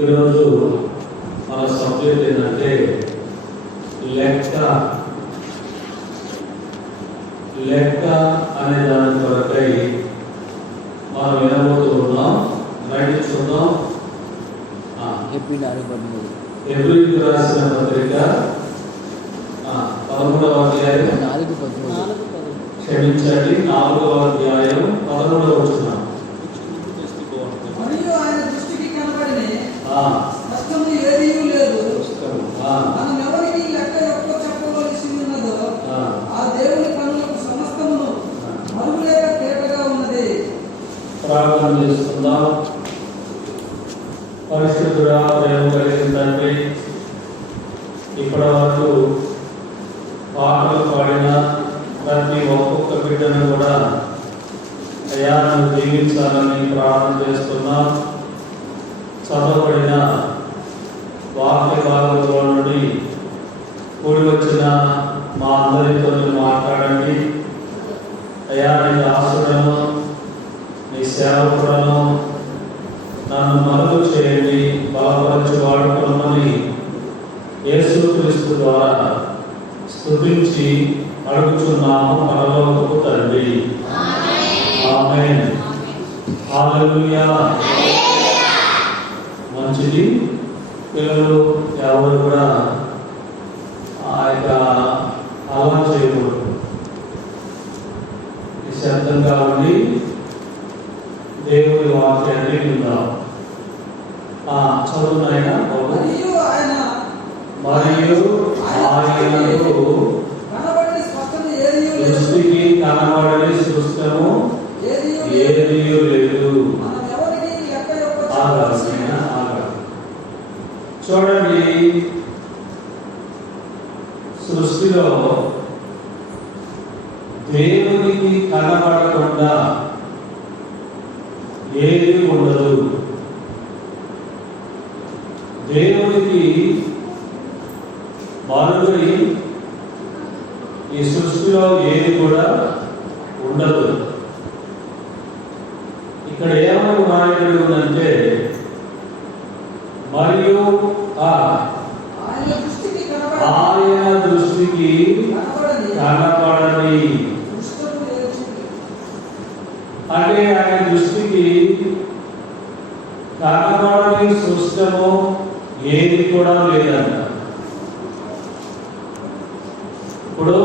ఈరోజు మన సబ్జెక్ట్ ఏంటంటే లెక్క అనే దాని కొరకై మనం వినబోతూ ఉన్నాం. రండి చూద్దాం. హెబ్రీయులకు రాసిన పత్రిక 13వ అధ్యాయం 4వ అధ్యాయం 13వ వచనం. మరియు ఆయన దృష్టికి కనబడని స్పష్టము ఏదీ లేదు. మనం ఎవరికి లెక్క చెప్పవలసి ఉన్నదో ఆ దేవుని కన్నులకు సమస్తమును మరుగులేక తేటగా ఉన్నది. ప్రార్థన చేసుకుందాం. పరిశుద్ధుడా, ప్రేమ కలిగిన తండ్రి, ఇప్పటి వరకు పాటలు పాడిన ప్రతి ఒక్కొక్క బిడ్డను కూడా అయ్యా నువ్వు దీవించాలని ప్రార్థన చేస్తున్నాం. చదవబడిన వాక్య భాగంలో నుండి కూడి వచ్చిన మా అందరితో మాట్లాడండి. అయ్యా నీ దాసుడను, నీ సేవకుడను నన్ను మరుగు చేయండి, బలపరచు వాడుకోమని యేసుక్రీస్తు ద్వారా స్తుతించి అడుగుచున్నాము పరలోకపు తండ్రి. ఆమేన్. హల్లెలూయా. మంచిది. పిల్లలు ఎవరు కూడా ఆ యొక్క అలా చేయకూడదు. నిశ్శబ్దంగా ఉండి దేవుడి వాక్యాన్ని విందాం. చదువునైనా మరియు ఆయనకు దృష్టికి కనబడని సృష్టము ఏదీ లేదు. చూడండి, సృష్టిలో దేవునికి కనబడకుండా ఏది ఉండదు. దేవునికి మరుగై ఈ సృష్టిలో ఏది కూడా ఉండదు. ఇక్కడ ఏమని రాయబడి ఉందంటే, మరియు ఆయన దృష్టికి కనపడని, అంటే ఆయన దృష్టికి కనపడని సృష్టము ఏది కూడా లేదంట. ఇప్పుడు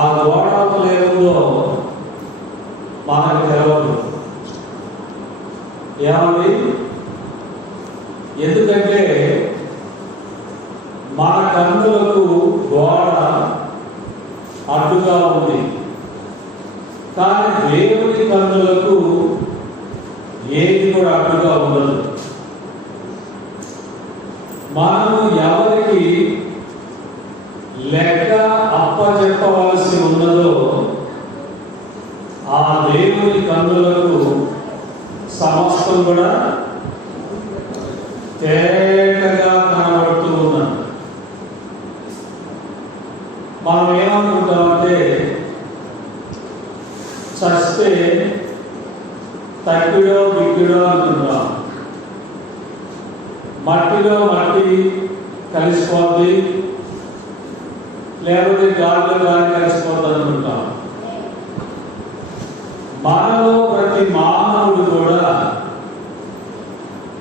ఆ గోడ లేదో మనకు తెలవదు. ఏమండి? ఎందుకంటే మన కన్నులకు గోడ అడ్డుగా ఉంది, కానీ దేవుని కన్నులకు ఏది కూడా అడ్డుగా ఉండదు. మనము ఎవరికి లెక్క అప్పచెప్పవలసి ఉన్నదో ఆ దేవుని కన్నులకు సమస్తం కూడా తేటగా కనబడుతూ ఉన్నాం. మనం ఏమనుకుంటామంటే, చస్తే తక్కిడో బిక్కిడో అనుకుంటాం. మట్టిలో మట్టి కలిసిపోద్ది, లేకపోతే గాలిలో గాలి కలిసిపోద్ది అనుకుంటాం. మనలో ప్రతి మానవుడు కూడా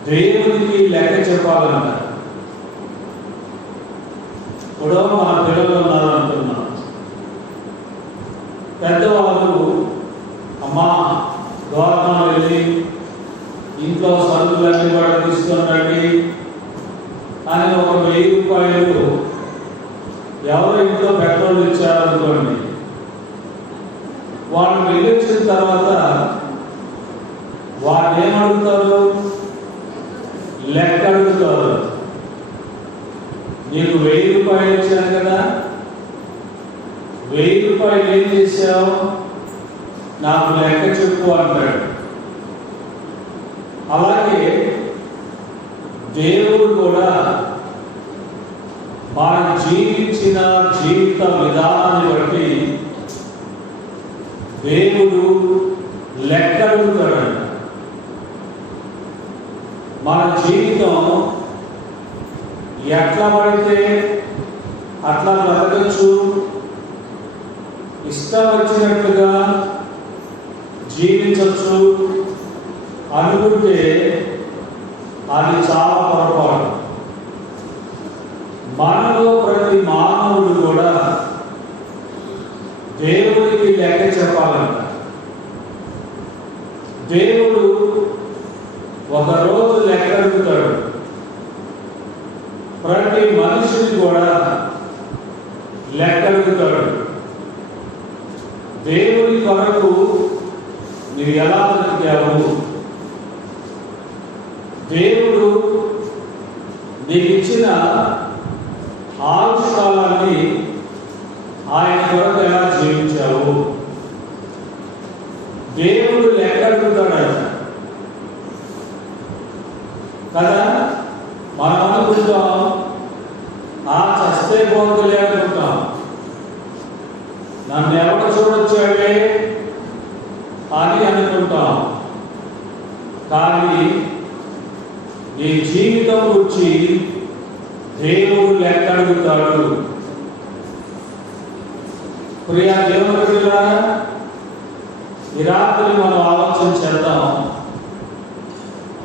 దేవునికి లెక్క చెప్పాలంట. ఇప్పుడు మన పిల్లలు ఉన్నారనుకున్నాం, పెద్దవాళ్ళు అమ్మా గవర్నమెంట్ వెళ్ళి ఇంట్లో సరుకులన్నీ కూడా తీసుకొని రండి అని ఒక 1000 రూపాయలు ఎవరు ఇంట్లో పెట్రోల్ ఇచ్చారనుకోండి, వాళ్ళు వెళ్ళొచ్చిన తర్వాత వాళ్ళు ఏమడుగుతారు? లెక్క అడుగుతారు. నీకు 1000 రూపాయలు ఇచ్చాను కదా, 1000 రూపాయలు ఏం చేశావు, నాకు లెక్క చెప్పు అంటాడు. అలాగే దేవుడు కూడా మనం జీవించిన జీవిత విధానాన్ని బట్టి దేవుడు లెక్క అడుగుతాడు. మన జీవితం ఎట్లా పడితే అట్లా బ్రతకచ్చు, ఇష్టం వచ్చినట్లుగా జీవించవచ్చు అనుకుంటే అది చాలా పొరపాటు. మనలో ప్రతి మానవుడు కూడా దేవుడికి లెక్క చెప్పాలంట. దేవుడు ఒకరోజు లెక్క అడుగుతాడు. ప్రతి మనిషిని కూడా లెక్క అడుగుతాడు. దేవుడి కొరకు నువ్వు ఎలా బ్రతికావు, దేవుడు నీకు ఇచ్చిన ఆయుష్కాలాన్ని ఆయన కొరకు ఎలా జీవించావు, దేవుడు లెక్క అడుగుతాడు కదా. మనం అనుకుంటాం చస్తే పోతులే అనుకుంటాం, నన్ను ఎవరు చూడొచ్చాడే అని అనుకుంటాం. కానీ నీ జీవితం గురించి దేవుడు లెక్క అడుగుతాడు. ప్రియా దేవుని బిడ్డలారా, ఈ రాత్రి మనం ఆలోచన చేద్దాం.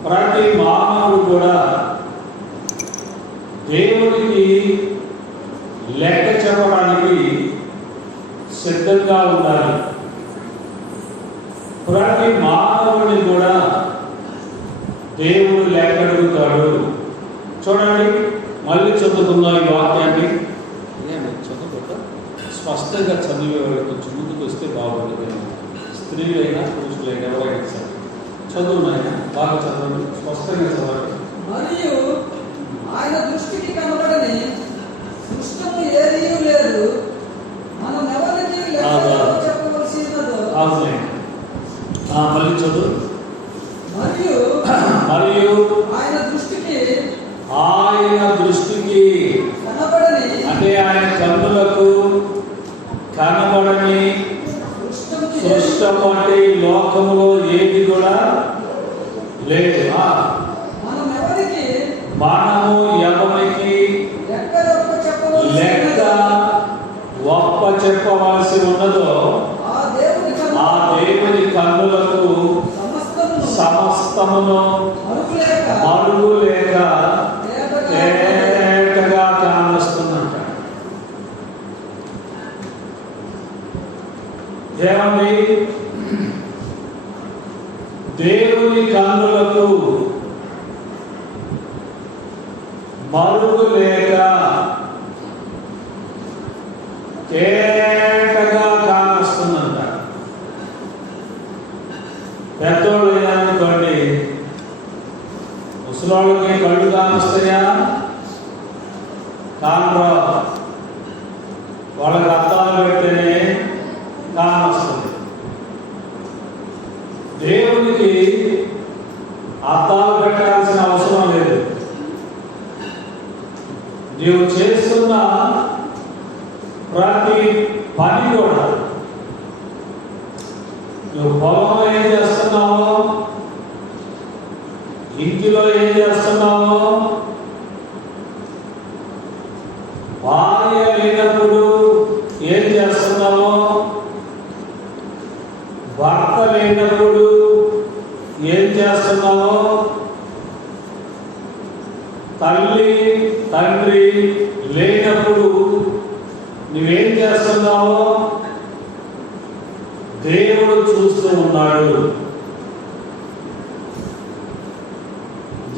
ప్రతి మానవుడు కూడా దేవుడికి లెక్క చెప్పడానికి సిద్ధంగా ఉండాలి. ప్రతి మానవుడిని కూడా దేవుడు లెక్క అడుగుతాడు. చూడండి, మళ్ళీ చదువుతున్నా ఈ వాక్యాన్ని. చదువుకుంటా స్పష్టంగా చదివేవాడు కొంచెం ముందుకు వస్తే బాగుంటుంది. స్త్రీలైనా పురుషులైనా ఎవరైనా సరే చదువునైనా బాగా చదవండి, స్పష్టంగా చదవండి. మరియు ఆయన దృష్టికి కనబడని సృష్టము ఏదీ లేదు, మనం ఎవరికి చెప్పవలసినదో. మళ్ళీ చదువు. మరియు ఆయన దృష్టికి కనబడని, అంటే ఆయన కన్నులకు కనబడని సృష్టము అంటే ఈ లోకములో ఏది కూడా లేదు. మనము ఎవరికి లెక్క ఒప్ప చెప్పవలసి ఉన్నదో ఆ దేవుని కన్నులకు సమస్తమును మరుగు లేక తేటగా కానొస్తుందంట. ఏమండి, దేవుని కన్నులకు మరుగు లేక తేటగా కానొస్తుందంట. పెద్దోళ్ళు అనుకోండి, ముసలోళ్ళకి కళ్ళు కానొస్తాయా? కానరా. వాళ్ళకి అద్దాలు పెడితేనే కానొస్తుంది. దేవునికి అద్దాలు పెట్టాల్సిన అవసరం లేదు. నీవు చేస్తున్న ప్రతి పని కూడా, నువ్వు పొలంలో ఏం చేస్తున్నావో, ఇంటిలో ఏం చేస్తున్నావో, భార్య లేనప్పుడు ఏం చేస్తున్నావో, భర్త లేనప్పుడు ఏం చేస్తున్నావో, తల్లి తండ్రి లేనప్పుడు నువ్వేం చేస్తున్నావో దేవుడు చూస్తూ ఉన్నాడు.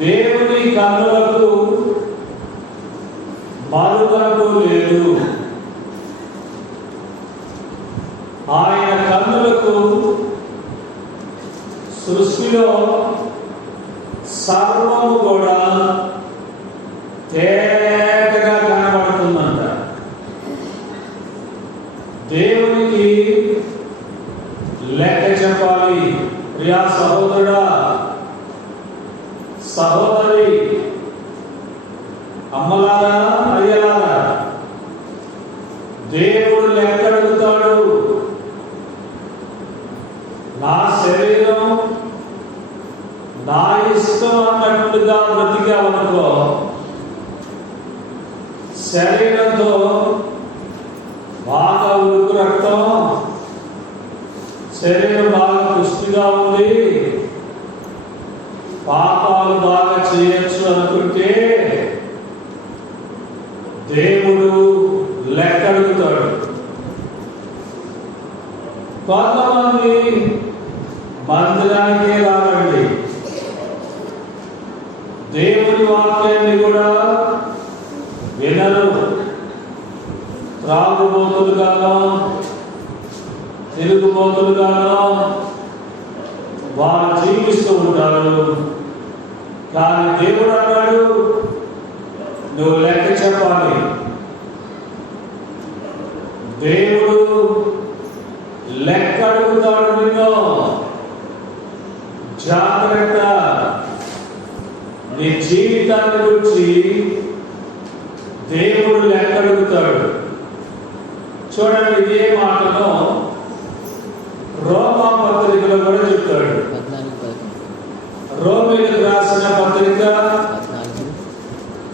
దేవుని కన్నులకు మరుగంటూ లేదు. ఆయన కన్నులకు సృష్టిలో సర్వము కూడా తేటగా కనబడుతుందంట. దేవునికి లెక్క చెప్పాలి. ప్రియా సహోదరుడా, సహోదరి, అమ్మలారా, అయ్యలారా, దేవుడు లెక్క అడుగుతాడు. నా శరీరం, నా ఇష్టం ఇష్టం అన్నట్టుగా బ్రతికామనుకో, శరీరంతో బాగా ఉడుకు రక్తం, శరీరం బాగా పుష్టిగా ఉంది, పాపాలు బాగా చేయొచ్చు అనుకుంటే దేవుడు లెక్కడుగుతాడు. కొంతమంది మందిరానికే రారండి, దేవుని వాక్యాన్ని కూడా వినరు. త్రాగుబోతులుగానో తిరుగుబోతులుగానో వారు జీవిస్తూ ఉంటారు. కానీ దేవుడు అన్నాడు, నువ్వు లెక్క చెప్పాలి. దేవుడు లెక్క అడుగుతాడు నిన్ను. జాగ్రత్త. నీ జీవితాన్ని గురించి దేవుడు లెక్క అడుగుతాడు. చూడండి, ఇదే మాటను రోమా పత్రికలో కూడా చెప్తాడు. రోమీయులకు రాసిన పత్రిక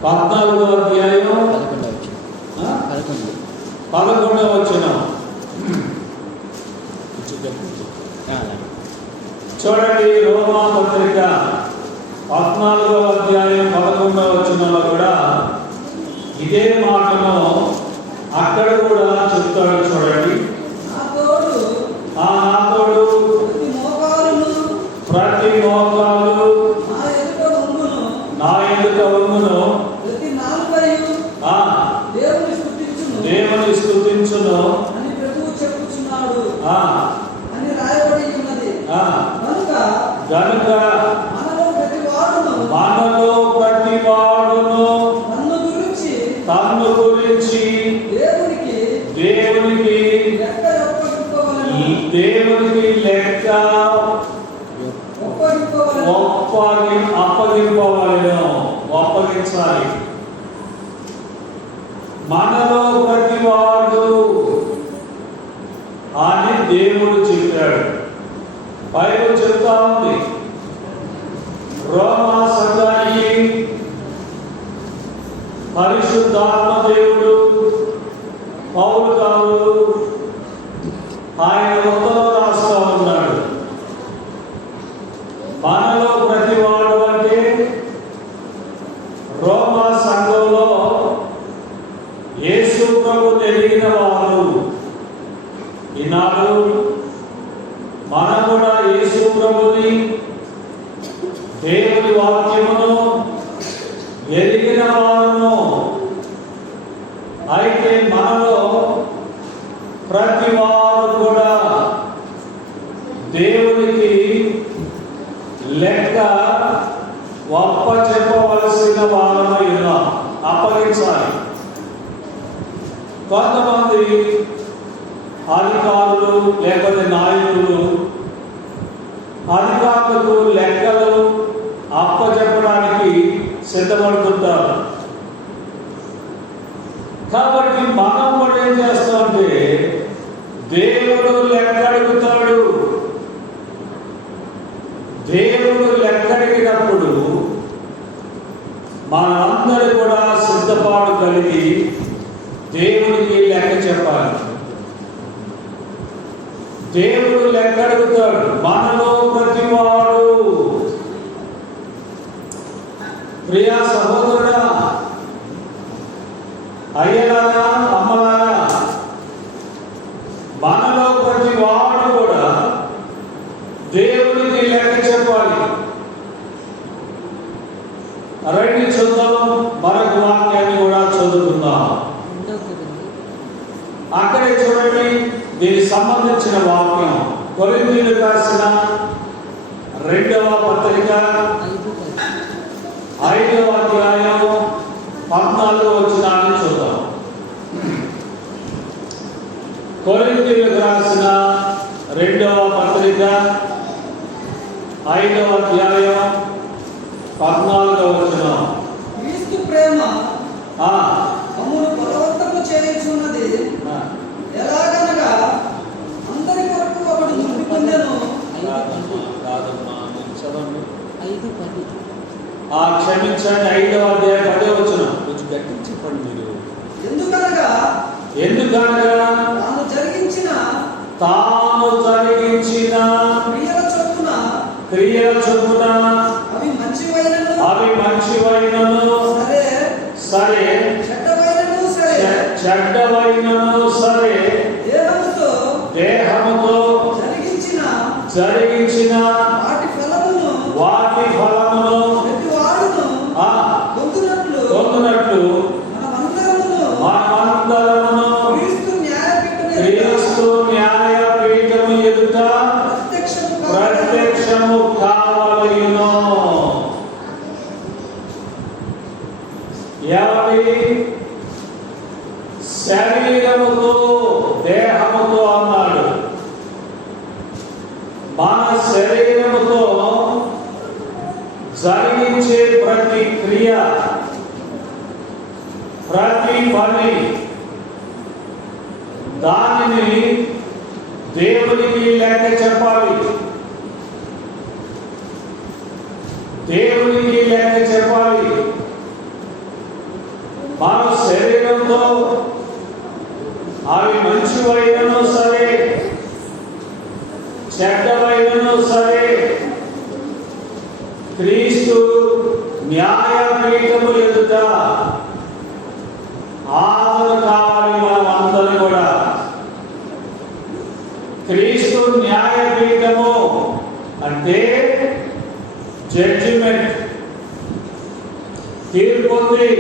14వ అధ్యాయం 11వ వచనం. చూడండి, రోమా పత్రిక 14వ అధ్యాయం 11వ వచనంలో కూడా ఇదే మాటను అక్కడ కూడా చెప్తాడు. చూడండి, నా తోడు ప్రతి మోకాలు నా ఎదుట వంగును, దేవుని స్తుతించును అని ప్రభువు చెప్పుచున్నాడు ఆ అని రాయబడి ఉన్నది. గనుక మనలో ప్రతి వాడును తన్ను గురించి దేవునికి లెక్క అప్పగించాలి. మనలో ప్రతివాడు అని దేవుడు చెప్పాడు. బైబిల్ చెప్తా ఉంది, రోమా సంఘానికి పరిశుద్ధాత్మ దేవుడు పౌలు గారు ఆయన ఉత్తరం రాస్తా ఉన్నాడు. మనలో ప్రతివాడు అంటే రోమా సంఘంలో యేసు ప్రభు ఎరిగిన వారు. ఈనాడు మనం కూడా యేసు ప్రభుని, దేవుని వాక్యమును ఎరిగిన వారును. అయితే మనలో ప్రతి వారు కూడా దేవునికి లెక్క చెప్పవలసిన వారమై ఉన్నాం. అప్పగించాలి. కొంతమంది అధికారులు లేకపోతే నాయకులు అధికారులకు లెక్కలు అప్పచెప్పడానికి సిద్ధపడుతుంటారు. కాబట్టి మనం కూడా ఏం చేస్తామంటే దేవుడు లెక్క అడుగుతాడు. దేవుడు లెక్క అడిగినప్పుడు మనందరూ కూడా సిద్ధపాటు కలిగి దేవుడికి లెక్క చెప్పాలి. దేవుడు లెక్క అడుగుతాడు. మనలో ప్రతివాడు, ప్రియా సహోదరుడా, అయ్యలారా, అమ్మలారా, మనలో ప్రతి వాడు కూడా దేవుడికి లెక్క చెప్పాలి. రండి చూద్దాం, మరొక వాక్యాన్ని కూడా చదువుకుందాం. అక్కడే చూడండి, దీనికి సంబంధించిన వాక్యం కొరింథీయులకు రాసిన 2వ పత్రిక 5వ అధ్యాయం 14వ వచనాన్ని చూద్దాం. కొరింథీయులకు రాసిన 2వ పత్రిక 5వ అధ్యాయం 14వ వచనం. క్రీస్తు ప్రేమ మమ్మును బలవంతము చేయుచున్నది. ఎలాగనగా అందరి కొరకు ఒకడు మృతి పొందెను. క్షమించండి, 5వ అధ్యాయం 10వ వచనం. కొంచెం గట్టిగా చెప్పండి మీరు. ఎందుకనగా తాను జరిగించిన క్రియల చొప్పున అవి మంచివైనను సరే చెడ్డవైనను సరే దేహముతో జరిగించిన వాటి ఫలమును పొందునట్లు మనమందరమును క్రీస్తు న్యాయపీఠము ఎదుట ప్రత్యక్షము కావలయును. ఎవరి శరీరముతో దేహముతో అన్నాడు. మన శరీరముతో జరిగించే ప్రతి క్రియ, ప్రతి పని, దానిని దేవునికి లెక్క చెప్పాలి. దేవునికి లెక్క చెప్పాలి. మన శరీరంతో అవి మంచివైనను సరే చెడ్డవైనను సరే క్రీస్తు న్యాయపీఠము ఎదుట హాజరు కావాలి. మనం అందరం కూడా క్రీస్తు న్యాయపీఠము అంటే జడ్జిమెంట్, తీర్పు ఉంది.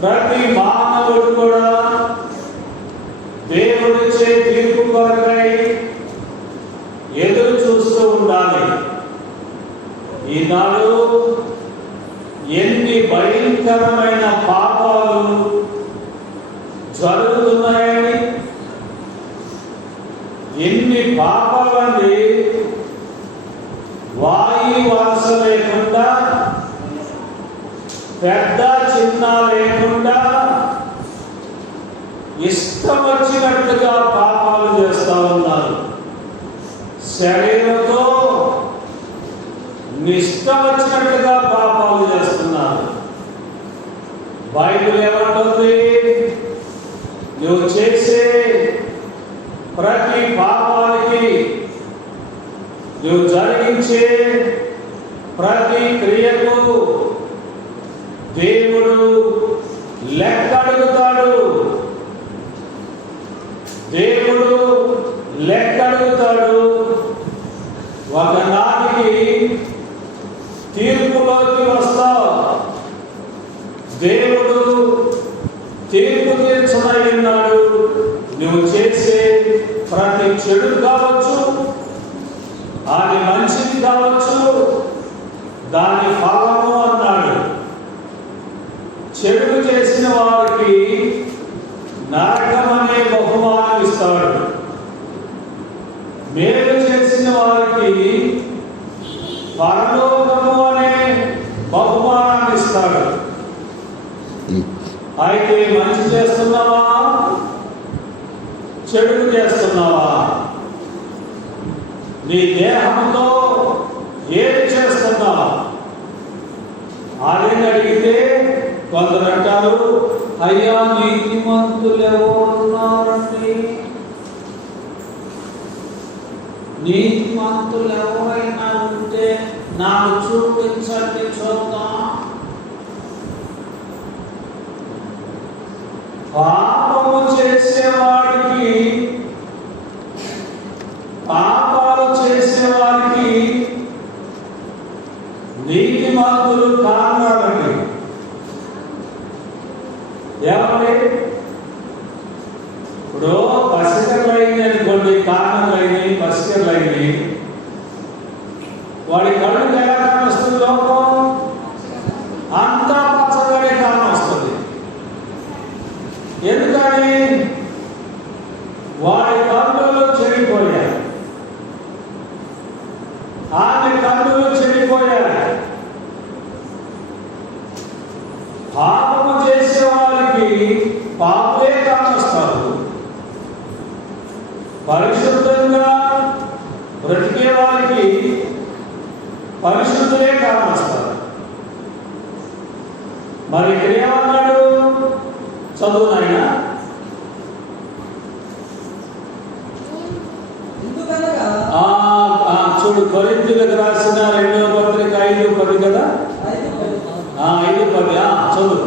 ప్రతి మానవుడు కూడా దేవుడిచ్చే తీర్పు కొరకై ఎదురు చూస్తూ ఉండాలి. ఈనాడు ఎన్ని భయంకరమైన పాపాలు జరుగుతున్నాయని, ఎన్ని పాపాలండి వాయు వరుస లేకుండా, పెద్ద చిన్న లేకుండా ఇష్టం వచ్చినట్టుగా పాపాలు చేస్తూ ఉన్నారు. శరీరంతో ఇష్టం వచ్చినట్టుగా పాపాలు చేస్తున్నారు. బైబిల్ ఏమంటుంది? నువ్వు చేసే ప్రతి పాపానికి, నువ్వు జరిగించే ప్రతి క్రియకు దేవుడు లెక్క అడుగుతాడు. దేవుడు లెక్క అడుగుతాడు. ఒకనాటికి తీర్పులోకి వస్తావు. దేవుడు తీర్పు తీర్చనై ఉన్నాడు. నువ్వు చేసే ప్రతి చెడు కావచ్చు, అది మంచిది కావచ్చు, దాని ఫలము అన్నాడు. చెడు చేసిన వారికి నరకం అనే బహుమానం ఇస్తాడు. మేలు చేసిన వారికి పరలోకము అనే బహుమానాన్ని ఇస్తాడు. అయితే మంచి చేస్తున్నావా, చెడు చేస్తున్నావా? నీ దేహంతో ఏం చేస్తున్నావు? అదే అడిగితే కొందరు అంటారు, అయ్యా నీతిమంతులు ఎవరున్నారండి? నీతిమంతులు ఎవరైనా ఉంటే నాకు చూపించండి, చూద్దాం. పాపము చేసేవాడికి, పాపాలు చేసేవాడికి నీతిమంతులు కారణాలండి. ఏమండి? ఇప్పుడు పసికర్లైంది అనుకోండి, కారణాలైనవి, పసికర్లైనవి, వాడి కళ్ళకి ఎలా కానొస్తుంది? లోకం అంతా పచ్చగానే కానొస్తుంది. ఎందుకని? వాడి కన్నులు చెడిపోయాయి, ఆమె కన్నులు చెడిపోయాయి. పాపము చేసే వారికి పాపే కానొస్తారు. పరిశుద్ధంగా బ్రతికే వారికి పరిశుద్ధులే కానొస్తారు. మరి ఇక్కడ ఏమన్నాడు? చదువు నాయన. ఎందుకనగా చూడు, కొరింథీయులకు రాసిన 2వ పత్రిక 5:10 కదా. 5:10 చదువు.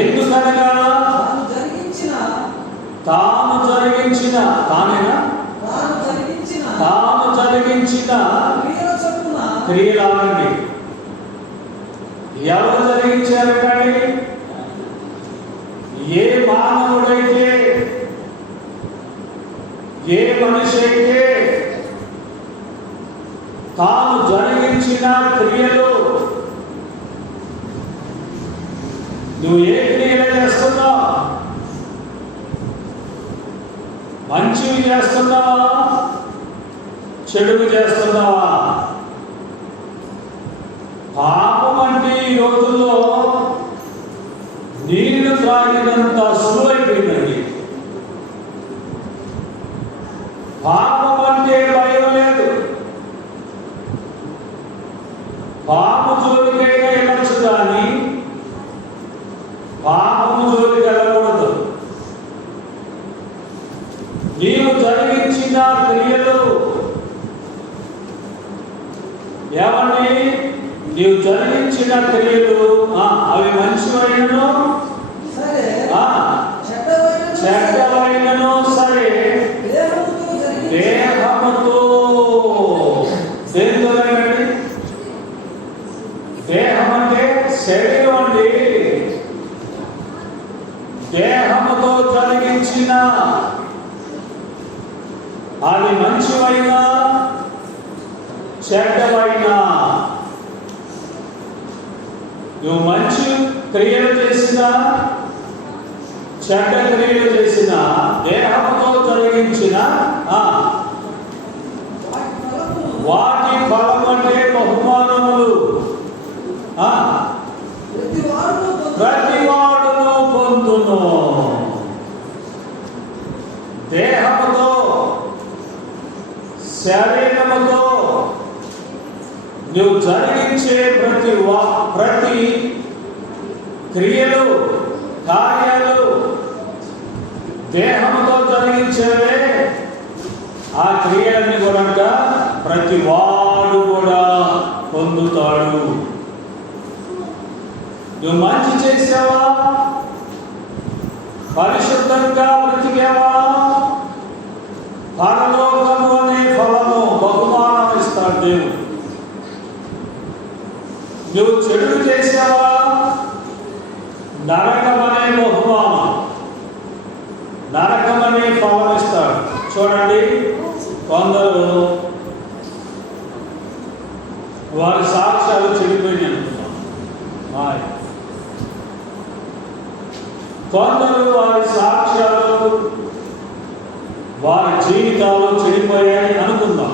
ఎందుకనగా తాను జరిగించిన క్రియలాగండి. ఎవరు జరిగించారు కానీ? ఏ మానవుడైతే, ఏ మనిషి అయితే తాను జరిగించిన క్రియలు, నువ్వు ఏ క్రియలు చేస్తున్నావు? మంచివి చేస్తున్నావా? చెడుగు చేస్తున్నావా? పాపం అంటే ఈ రోజుల్లో నీళ్లు త్రాగినంత సులువైపోయిందండి. పాపం అంటే భయం లేదు. పాము జోలికైనా వెళ్ళచ్చు కానీ పాపము జోలికి వెళ్ళకూడదు. నీవు జరిగించిన క్రియలు ఏమని? నీవు జరిగించిన క్రియలు అవి మంచివైనను చెడ్డవైనను సరే దేహముతో, దేనితోనండి? దేహం అంటే శరీరం అండి. దేహముతో జరిగించిన అది మంచివైనా చెడ్డవైనా, నువ్వు మంచి క్రియలు చేసిన చెడ్డ క్రియలు చేసిన దేహముతో జరిగించిన వాటి ఫలం అంటే బహుమానములు ప్రతివాడును పొందును. దేహముతో, శరీరముతో నువ్వు జరిగించే ప్రతి క్రియలు, కార్యాలు దేహముతో జరిగించేవే. ఆ క్రియలన్నీ కూడా ప్రతి వాడు కూడా పొందుతాడు. నువ్వు మంచి చేసావా? పరిశుద్ధంగా బ్రతికావా? పరలోకము అనే ఫలము, బహుమానం ఇస్తాడు దేవుడు. నువ్వు చెడు చేసావా? నరకమనే బహుమానం, నరకమనే ఫలం ఇస్తాడు. చూడండి, కొందరు వారి సాక్ష్యాలు చెడిపోయినాయి అనుకుంటాం. కొందరు వారి సాక్ష్యాలు, వారి జీవితాలు చెడిపోయాయి అనుకుందాం.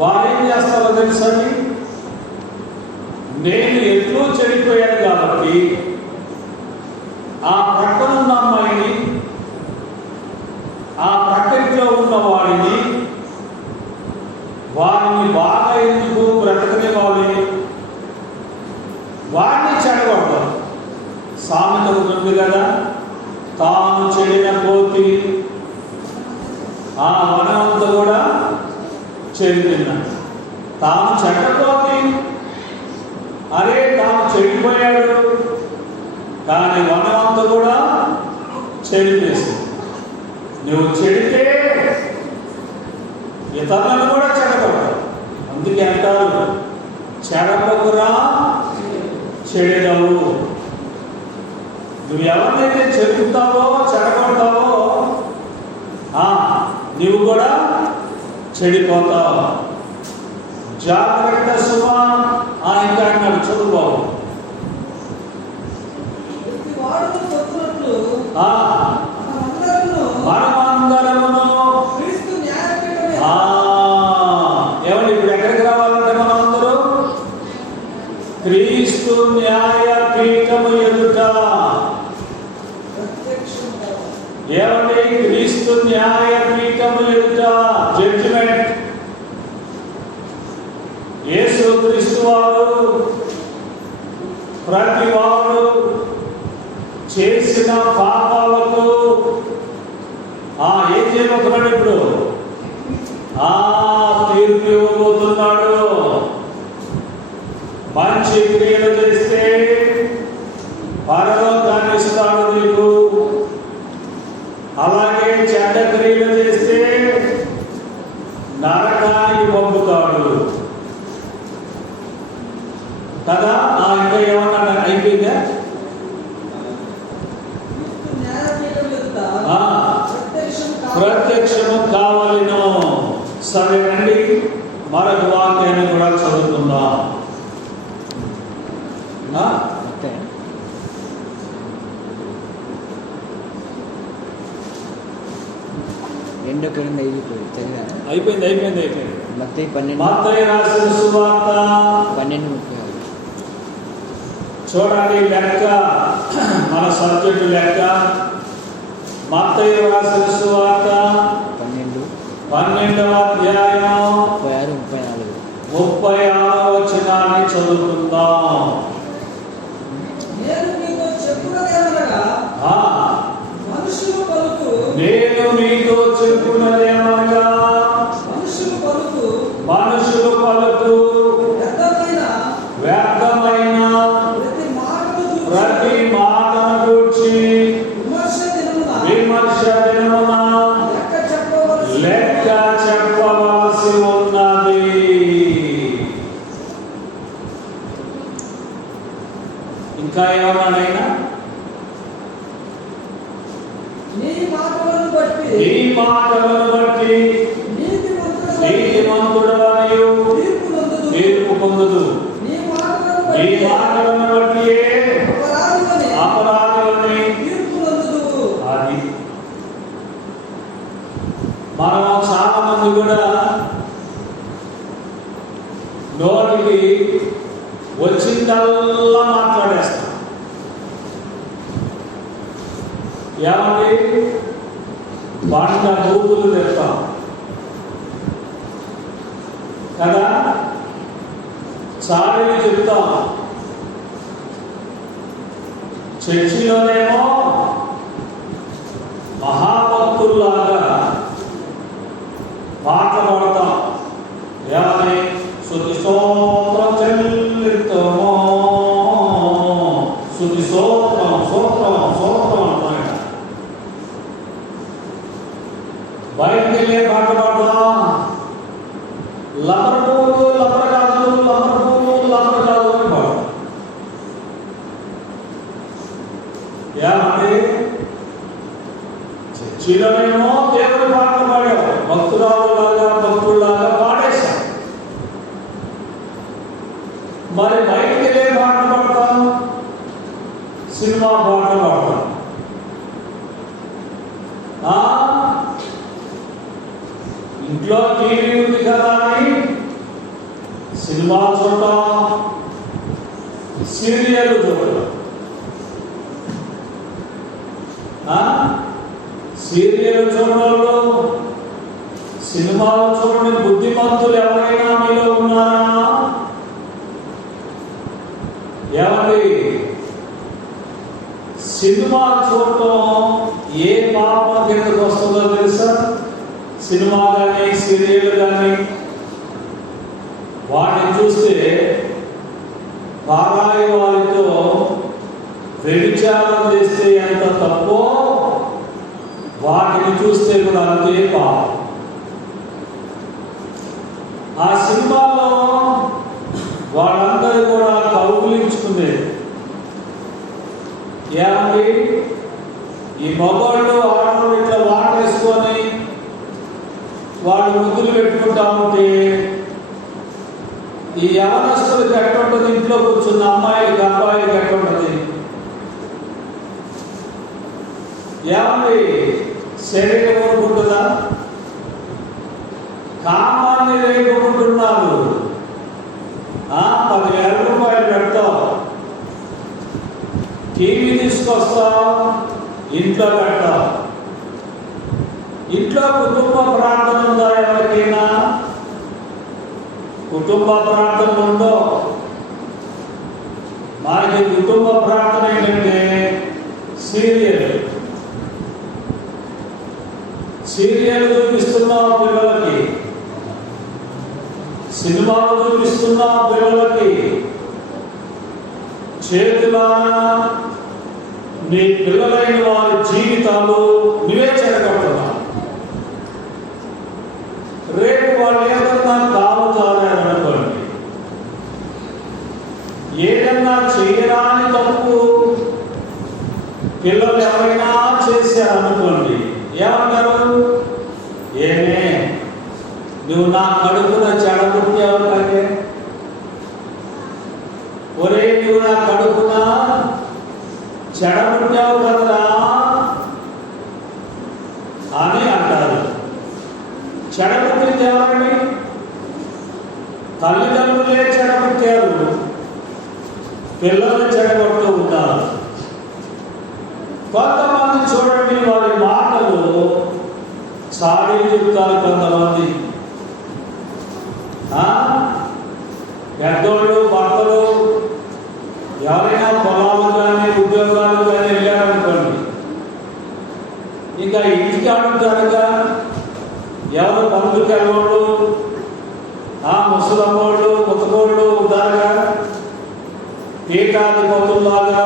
వారు ఏం చేస్తారో తెలుసండి? నేను ఎట్లో చెడిపోయాను కాబట్టి ఆ ప్రక్కనున్న అమ్మాయిని, ఆ ప్రక్కలో ఉన్న వాడిని బాగా ఎందుకు బ్రతకనివ్వాలి, వాడిని చెడగొడతారు. సామెత ఉంది కదా, తాను చెడిన కోతి ఆ వనమంతా కూడా చెడిపోయిందంట. తాను చెడ్డకోతి, అరే తాను చెడిపోయాడు, కానీ వనమంతా కూడా చెడిపేసింది. నువ్వు చెడితే ఇతరులను కూడా చెడగొడతావు. అందుకే అంటారు, చెడపకురా చెడెదవు. నువ్వు ఎవరినైతే చెడుతావో, చెడగొడతావో నువ్వు కూడా చెడిపోతావు. జాగ్రత్త సుమా. ఇంకా నాకు చదువుకోవు. మనమందరమును ఏమండి, ఇప్పుడు ఎక్కడికి రావాలంటే మనం అందరూ క్రీస్తు న్యాయపీఠము ఎదుట. ఏమండి, క్రీస్తు న్యాయపీఠము ఎదుట జడ్జిమెంట్. యేసు క్రీస్తు వారు ప్రతి వాడు చేసిన పాపాలకు ఏం చేయబోతున్నాడు ఇప్పుడు? తీర్పు ఇవ్వబోతున్నాడు. మంచి క్రియలు చేస్తే పరలోకాన్ని ఇస్తాడు నీకు, అలాగే చెడ్డ క్రియలు చేస్తే నరకానికి పంపుతాడు కదా. ఇంకా ఏమన్నా అయిపోయిందా? ప్రత్యక్షము కావాలను. సరే రండి, మరొక వాక్యాన్ని కూడా చదువుకుందాం. అయిపోయింది. మత్తయి రాసిన సువార్త 12:36. చూడండి, లెక్క మన సబ్జెక్టు లెక్క. మత్తయి రాసిన సువార్త 12వ అధ్యాయం 36 వచనాన్ని చదువుకుందాం. నేను మీతో చెప్పున్నదేమనగా మనుషులు పలుకు వ్యర్థమైన ప్రతి మాటను గూర్చి విమర్శ దినమున లెక్క చెప్పవలసి ఉన్నది. ఇంకా ఏమన్నాడైనా? నీ మాటలను బట్టి నీతిమంతుడవనియు తీర్పు పొందుదు. నీ మాటలను బట్టి అపరాధులని అది. మనం చాలా మంది కూడా నోటికి వచ్చిందల్లా మాట్లాడేస్తాం. ఏమండి? బండ బూతులు తెస్తాం కదా, చాడీలు చెప్తాం. చర్చిలోనేమో మహాభక్తుల్లాగా పాటలు పాడతాం. ఏమని? స్తుతి స్తోత్రం చెల్లిస్తామో, స్తుతి స్తోత్రం స్తోత్రం స్తోత్రం అంటాం. బయటికి వెళ్ళే పాట పాడతాం. లబర్ పువ్వులు లబర్ కాదు, లబర్ పువ్వులు లబర్ కాదు అని పాడతాం. ఏమండి? చర్చిలోనేమో దేవుడి పాటలు పాడాం, భక్తురాలులాగా భక్తుల్లాగా పాడేశాం. మరి బయటికి వెళ్ళే పాటలు పాడతాం, సినిమా పాటలు పాడతాం. ఇంట్లో టీవీ ఉంది కదా అని సినిమా చూడటం, సీరియల్ చూడటం. సీరియల్ చూడడంలో సినిమాలు చూడని బుద్ధిమంతులు ఎవరైనా మీలో ఉన్నారా? ఏమండి? సినిమా చూడటం ఏ పాపం కిందకు వస్తుందో తెలుసా? సినిమా కానీ సీరియల్ కానీ వాటిని చూస్తే పారాయి వారితో వ్యభిచారం చేస్తే ఎంత తప్పో వాటిని చూస్తే కూడా అంతే పాపం. ఆ సినిమాలో వాళ్ళందరూ కూడా కౌగులించుకునేది. ఏమండి? ఈ మగవాళ్ళు ఆడవాళ్ళు ఇట్లా వాటేసుకొని వాళ్ళు ముద్దులు పెట్టుకుంటా ఉంటే ఈ యవనస్తులకు ఎట్టుంటుంది? ఇంట్లో కూర్చున్న అమ్మాయిలకి అబ్బాయిలకి ఎట్టుంటుంది? ఏమండి? శరీరం ఊరుకుంటుందా? కామాన్ని రేపుకుంటున్నారు. 10,000 రూపాయలు పెడతాం, టీవీ తీసుకొస్తాం, ఇంట్లో పెడతాం. ఇంట్లో కుటుంబ ప్రార్థన ఉందా? ఎవరికైనా కుటుంబ ప్రార్థనలు ఉండో? మనకి బోధిస్తున్నావు పిల్లలకి, చేతులారా నీ పిల్లలైన వారి జీవితాలు నువ్వే చెడగొడుతున్నావు. రేపు వాళ్ళు ఏదన్నా కాలు జారారనుకోండి, ఏదన్నా చేయరాని తప్పు పిల్లలు ఎవరైనా చేశారనుకోండి, ఏమంటారు? ఏమే నువ్వు నా కడుపున చెడగొట్టావు కాకే, ఒరే నువ్వు నా కడుపున చెడగొట్టావు కదరా అని అంటారు. చెడగొట్టింది ఎవరండి? తల్లిదండ్రులే చెడగొట్టారు, పిల్లలు చెడగొట్టు ఉంటారు. కొంతమంది చూడండి, వారి మాటలు చాడీ చెప్తారు. కొంతమంది పెద్దోళ్ళు భర్తలు ఎవరైనా పొలాలు కానీ ఉద్యోగాలు కానీ వెళ్ళారనుకోండి, ఇంకా ఇంటికి అడుగుతారుగా, ఎవరు పనులకు వెళ్ళోళ్ళు, ముసలమ్మోళ్ళు ముతకోళ్ళు ఉంటారుగా, పీఠాధిపతుల్లాగా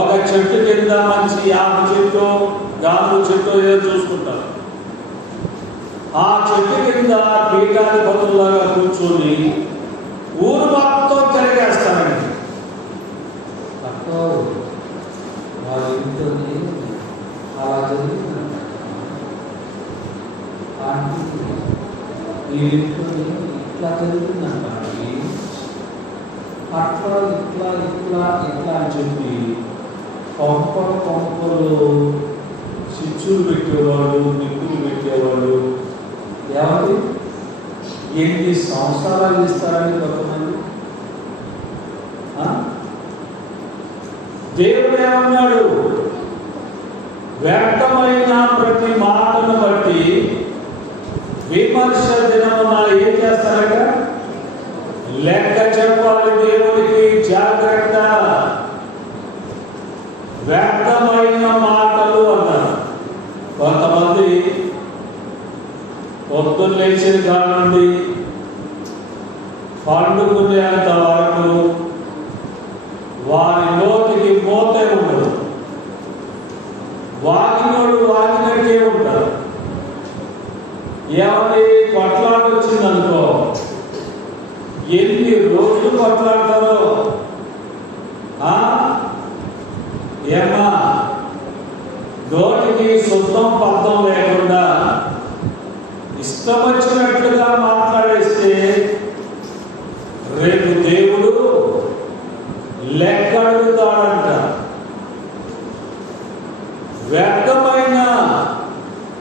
ఒక చెట్టు కింద మంచి యాప చెట్టు గాను చెట్టు ఏదో చూసుకుంటారు. ఆ చెట్టు కింద పీఠాధిపతుల్లాగా కూర్చొని ఊరు మొత్తం తిరిగేస్తారండి. వాళ్ళ ఇంట్లో అలా జరిగిందంట, ఈ ఇంట్లో ఇట్లా జరుగుతుందంట, అట్లా ఇట్లా ఇట్లా ఇట్లా అని చెప్పి కొంపలు స్విచ్చులు పెట్టేవాడు, నిప్పులు పెట్టేవాడు. ఎవరు ఎన్ని సంవత్సరాలు ఇస్తారని కొంతమంది. దేవుడు ఏమన్నాడు? వ్యర్థమైన ప్రతి మాటను బట్టి విమర్శ దినమున ఏం చేస్తారట? లెక్క చెప్పాలి దేవుడికి. జాగ్రత్త, వ్యర్థమైన మాటలు అన్నారు. కొంతమంది పొద్దున్న లేచిన కానుండి పండుకునేంత వరకు వారి నోటికి మోతే ఉండదు, వాగినోడు వాగినట్టే ఉంటారు. ఏమని కొట్లాట వచ్చిందనుకో, ఎన్ని రోజులు కొట్లాడతారో. ఏమా నోటికి శుద్ధం పద్ధం లేకుండా ఇష్టం వచ్చినట్లుగా మాట్లాడేస్తే రేపు దేవుడు లెక్క అడుగుతాడంట. వ్యర్థమైన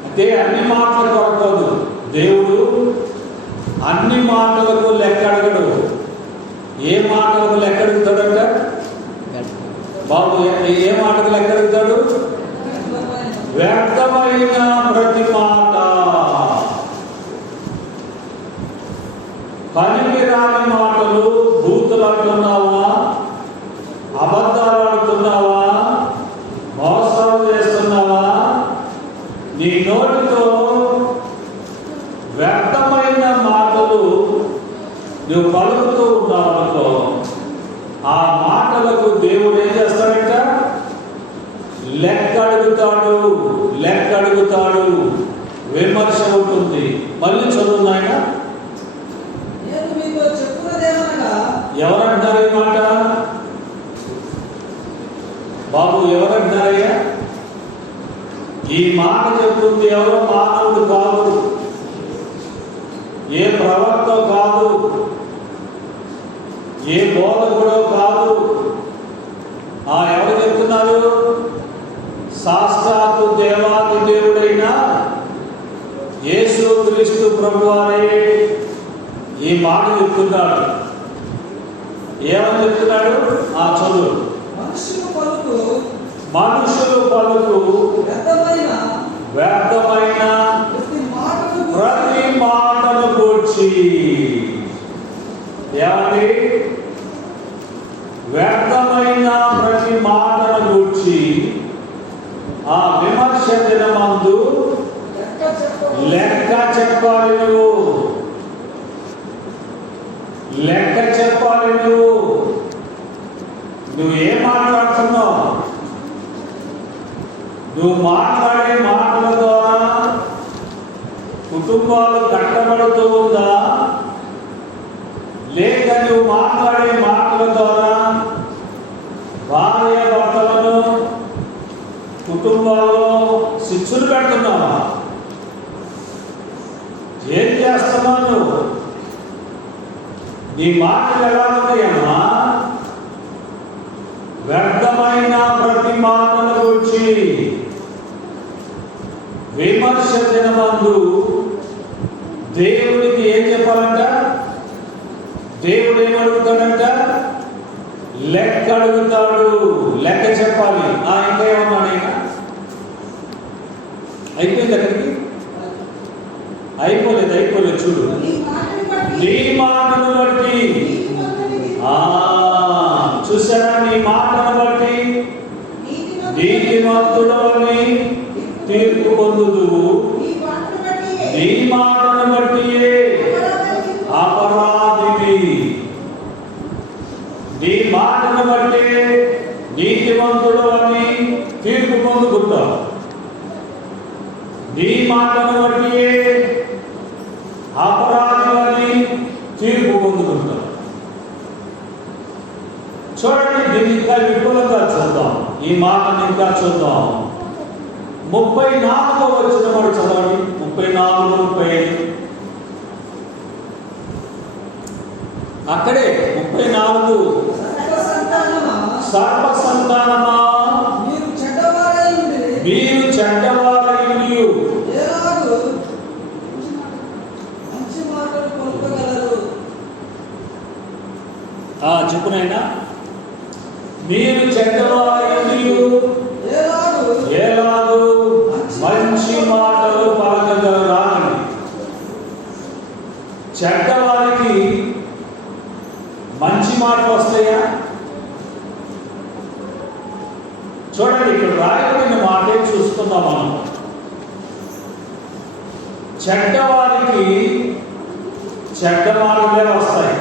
అంటే అన్ని మాటలు కొరకదు. దేవుడు అన్ని మాటలకు లెక్క అడగడు. ఏ మాటలకు లెక్క అడుగుతాడంట బాబు? ఏ మాటకు లెక్క అడుగుతాడు? వ్యర్థమైన ప్రతి మాట, పనికి రాని మాటలు. బూతులు అంటున్నావా, అబద్ధాలు ఆడుతున్నావా, మోసాలు చేస్తున్నావా, నీ నోటితో వ్యర్థమైన మాటలు నువ్వు పలుకుతూ ఉన్నావనుకో, ఆ మాటలకు దేవుడు ఏం చేస్తాడంట? లెక్క అడుగుతాడు, లెక్క అడుగుతాడు. విమర్శ ఉంటుంది. మళ్ళీ చదువున్నాయన. ఎవరంటారు ఈ మాట? బాబు ఎవరంటారయ్యా? ఈ మాట చెప్తుంది ఎవరో మానవుడు కాదు, ఏ ప్రవక్త కాదు, ఏ బోధకుడో కాదు. ఎవరు చెప్తున్నారు? సాక్షాత్తు దేవాది దేవుడైన యేసు క్రీస్తు ప్రభువారే ఈ మాట చెప్తున్నాడు. ఏమని చెప్తున్నాడు? చదువు. మనుషులు పలుకు వ్యర్థమైన ప్రతి మాటను కూర్చి. ఏమండి? వ్యర్థమైన ప్రతి మాటను కూర్చి ఆ విమర్శ దినమందు లెక్క చెప్పాలి. నువ్వు లెక్క చెప్పాలి. నువ్వు ఏం మాట్లాడుతున్నావు? నువ్వు మాట్లాడే మాటల ద్వారా కుటుంబాలు కట్టబడుతూ ఉందా, లేక నువ్వు మాట్లాడే మాటల ద్వారా భార్య భర్తలను కుటుంబాల్లో శిక్షలు పెడుతున్నావా? ఏం చేస్తున్నావు నువ్వు? నీ మాటలు ఎలా ఉన్నాయమ్మా? వ్యర్థమైన ప్రతి మాటల గురించి విమర్శ దినమందు దేవుడికి ఏం చెప్పాలంట? దేవుడు ఏమడుగుతాడంట? లెక్క అడుగుతాడు. లెక్క చెప్పాలి. ఇంకా ఏమన్నాడు ఆయన? అయిపోయింది అక్కడికి? అయిపోలేదు. చూడు, నీ మాటను బట్టి చూసారా? నీ మాటను బట్టి నీతిమంతుడవని తీర్పు పొందుదువు. నీ మాటను బట్టి అపరాధివి. నీ మాటను బట్టి నీతిమంతుడవని తీర్పు పొందుకుంటావు. నీ మాటను బట్టి అపరాధివని తీర్పు పొందుకుంటావు. చూడండి, దీన్ని ఇంకా విపులంగా చూద్దాం. ఈ మాటను ఇంకా చూద్దాం. 34వ వచనం వాడు చదవండి. 34, 35. అక్కడే 34. సర్ప సంతానమా, మీరు చెడ్డవారయుండి చెప్పునైనా, మీరు చెడ్డవారయుండి ఎలాగూ మంచి మాటలు పలకగలరా? చెడ్డవారికి మంచి మాటలు వస్తాయా? చూడండి, ఇక్కడ రాయబడిన మాటే చూస్తున్నాం మనం. చెడ్డవారికి చెడ్డ మాటలే వస్తాయి,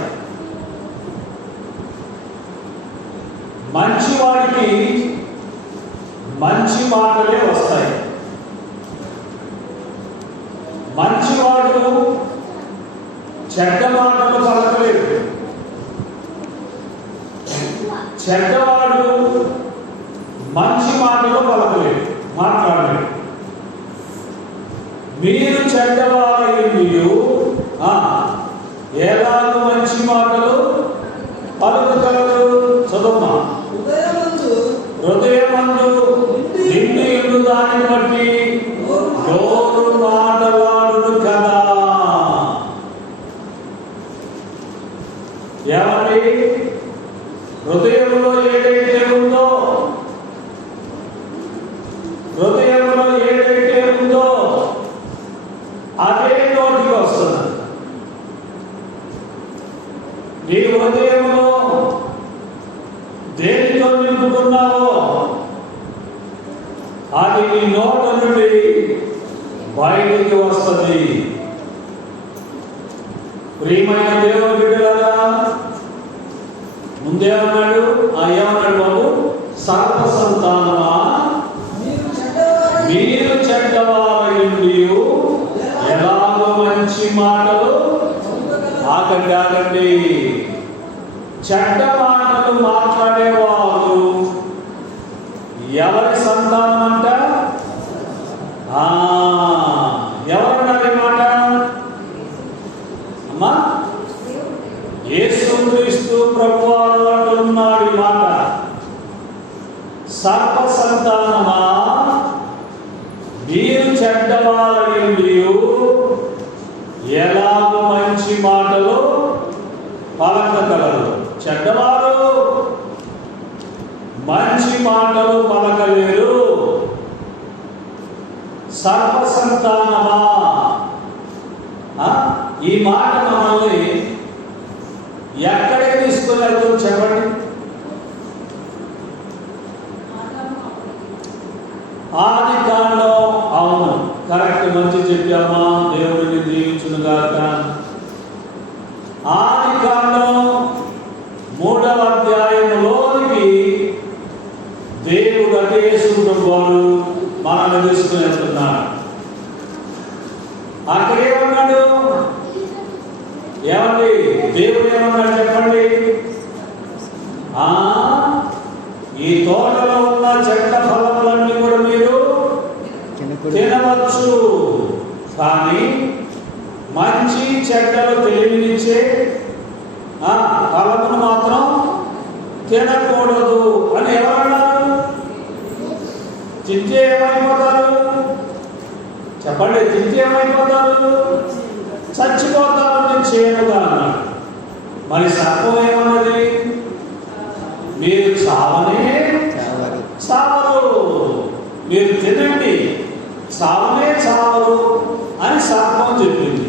మంచివాడికి మంచి మాటలే వస్తాయి. మంచివాడు చెడ్డ మాటలు పలకలేదు, చెడ్డవాడు మంచి మాటలు పలకలేదు, మాట్లాడలేదు. మీరు చెడ్డవారయుండి ఎలాగో మంచి మాటలు పలుకగలరు? చదువుమా. హృదయమందు నిండి ఉండు దాన్ని బట్టి నోరు మాటలాడును కదా. ఏమండి? హృదయంలో ఏదైతే ఉందో, అదే నోటికి వస్తుంది. నీ హృదయంలో దేనితో నింపుకున్నావో అది నీ నోట నుండి బయటికి వస్తుంది. ప్రియమైన దేవుని బిడ్డలారా, ముందేమన్నాడు? ఏమన్నాడు బాబు? సర్ప సంతానమా, మీరు చెడ్డవారయుండి ఎలాగో మంచి మాటలు ఆగండి. చెడ్డ మాటలు మాట్లాడేవారు ఎవరి సంతానం అంట? ఎవరన్నారు ఈ మాట? అమ్మా, యేసుక్రీస్తు ప్రభువారు అంటున్నాడు ఈ మాట. సర్ప సంతానమా, మీరు చెడ్డవారయుండి ఎలాగో మంచి మాటలు పలకగలరు. చెడ్డవారు మంచి మాటలు పలకలేరు. సర్ప సంతానమా, ఈ మాట మనల్ని ఎక్కడికి తీసుకున్నారు చెప్పండి? ఆదికాండం. అవును, కరెక్ట్, మంచి చెప్పామా. దేవుడిని దీవించును గాక. ఆదికాండం యేసు ప్రభువారు మనల్ని తీసుకుని వెళ్తున్నాడు. అక్కడ ఏమన్నాడు? ఏమండి దేవుడు ఏమన్నాడు చెప్పండి? ఈ తోటలో ఉన్న చెట్ల ఫలములన్నీ కూడా మీరు తినవచ్చు, కానీ మంచి చెడ్డలు తెలివినిచ్చే ఫలమును మాత్రం తినకూడదు అని ఎవరన్నారు? తింటే ఏమైపోతారు చెప్పండి? తింటే ఏమైపోతారు? చచ్చిపోతారు నేను చేయనుగా అన్నాడు. మరి సర్పం ఏమన్నది? మీరు చావనే చావరు, మీరు తినండి, చావనే చావరు అని సర్పం చెప్పింది.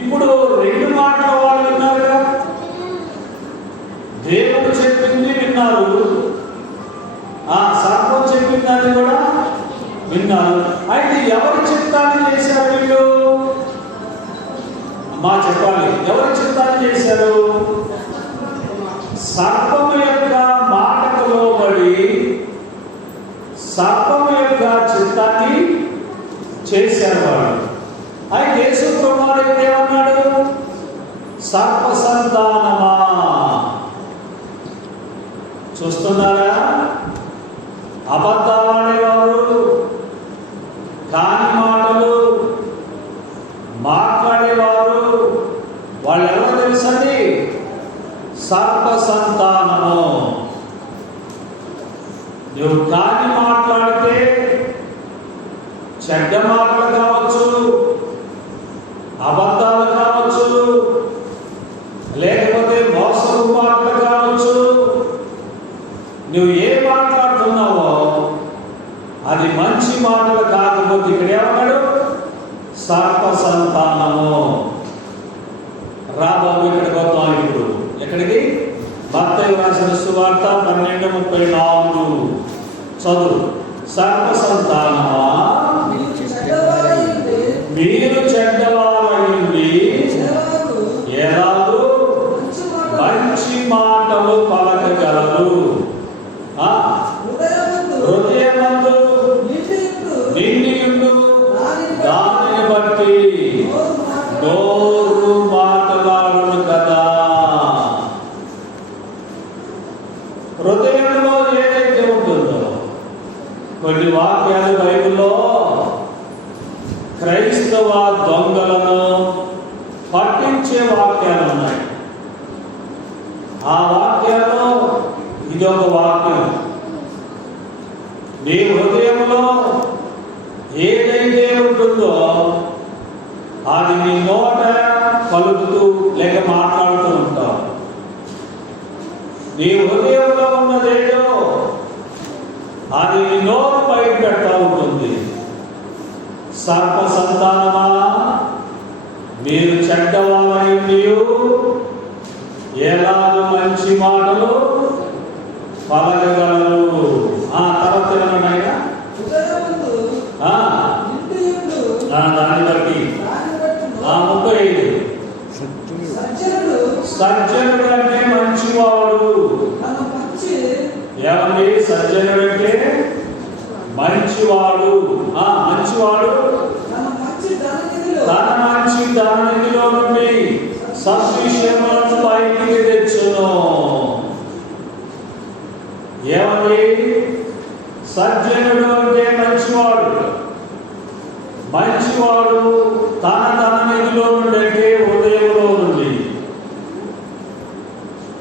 ఇప్పుడు రెండు మాటలు వాళ్ళు విన్నారుగా. దేవుడు చెప్పింది విన్నారు, సర్పం చెప్పిందని కూడా విన్నారు. అయితే ఎవరి చిత్తాన్ని చేశారు వీళ్ళు? అమ్మా చెప్పాలి, ఎవరి చిత్తాన్ని చేశారు? సర్పము యొక్క మాటకు లోబడి సర్పము యొక్క చిత్తాన్ని చేశారు వాళ్ళు. అయితే యేసు ప్రభువు ఏమన్నాడు? సర్ప సంతానమా, చూస్తున్నారా? అబద్ధాడేవారు, కాని మాటలు మాట్లాడేవారు వాళ్ళెవరో తెలుసండి? సర్ప సంతానము. నువ్వు కాని మాట్లాడితే చెడ్డ మాటలు కావచ్చు, అబద్ధాలు కావచ్చు, లేకపోతే మోసపు మాటలు కావచ్చు, నువ్వు ఏ మాట్లాడుతున్నావో అది మంచి మాటలు కాకపోతే ఇక్కడ ఏమన్నాడు? సర్ప సంతానము. రాబాబు ఇక్కడికి వద్దాం. ఇప్పుడు ఎక్కడికి? మత్తయి రాసిన సువార్త 12:34 చదువు. సర్ప సంతానమా, మీరు చెడ్డవారయుండి ఎలాగూ మంచి మాటలు పలకగలరు. హృదయమందు నిండియుండు దానిని బట్టి నోరు మాట్లాడును కదా. హృదయంలో ఏదైతే ఉంటుందో, కొన్ని వాక్యాలు బైబిల్లో క్రైస్తవ దొంగలను పట్టించే వాక్యాలు ఉన్నాయి. ఆ వాక్యాల్లో ఇదొక వాక్యం. నీ హృదయంలో ఏదైతే ఉంటుందో అది నీ నోట పలుకుతూ లేక మాట్లాడుతూ ఉంటావు. నీ హృదయంలో ఉన్నదేదో అది నీ నోరు బయట పెడతా ఉంటుంది. సర్ప సంతానమా, మీరు చెడ్డవారైంది ఎలాగో మంచి మాటలు పలకగలరు. తర్వాత ఏమన్నాయినా దాన్ని బట్టి 35 సజ్జనుడు అంటే మంచివాడు. ఏమండి? సజ్జనుడు అంటే మంచివాడు. మంచివాడు తన మంచి ధననిధిలో నుండి సద్విషయములను బయటికి తెచ్చును. ఏమండి? సజ్జనుడు అంటే మంచివాడు. మంచివాడు తన ధననిధిలో నుండి అంటే హృదయంలో నుండి,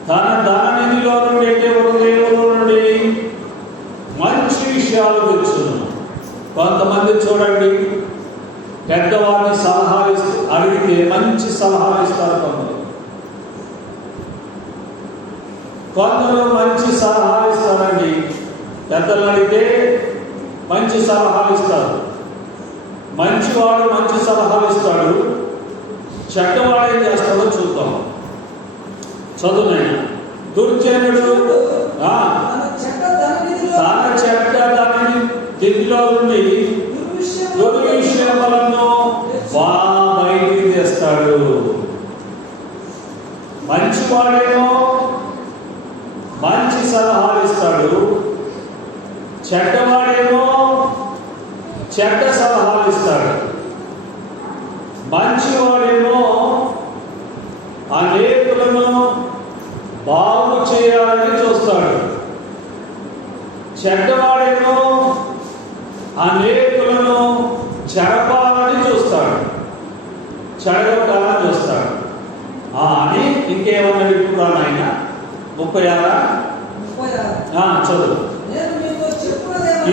తన ధననిధిలో నుండి అంటే హృదయంలో నుండి మంచి విషయాలు తెచ్చును. కొంతమంది చూడండి, పెద్దవారిని సలహా అడిగితే మంచి సలహా ఇస్తారు. కొందరు మంచి సలహా ఇస్తారండి. పెద్దలు అడిగితే మంచి సలహాలు ఇస్తారు. మంచివాడు మంచి సలహాలు ఇస్తాడు, చెడ్డవాడు ఏం చేస్తాడో చూద్దాం. చదువునైనా దుర్జనుడు తన చెడ్డ దానిని దిద్దులో నుండి దుర్విషయములను బయటికి తెస్తాడు. మంచివాడేమో మంచి సలహాలు ఇస్తాడు, చెడ్డవాడేమో చెడ్డ సలహాలు ఇస్తాడు, మంచివాడేమో అనేకులను బాగు చేయాలని చూస్తాడు. చెడ్డవాడేమో అనేకులను చెరపాలని చూస్తాడు, చెడగొట్టాలని చూస్తాడు. అని ఇంకేమన్నాడు ఇప్పుడు ఆయన 36 చదువు.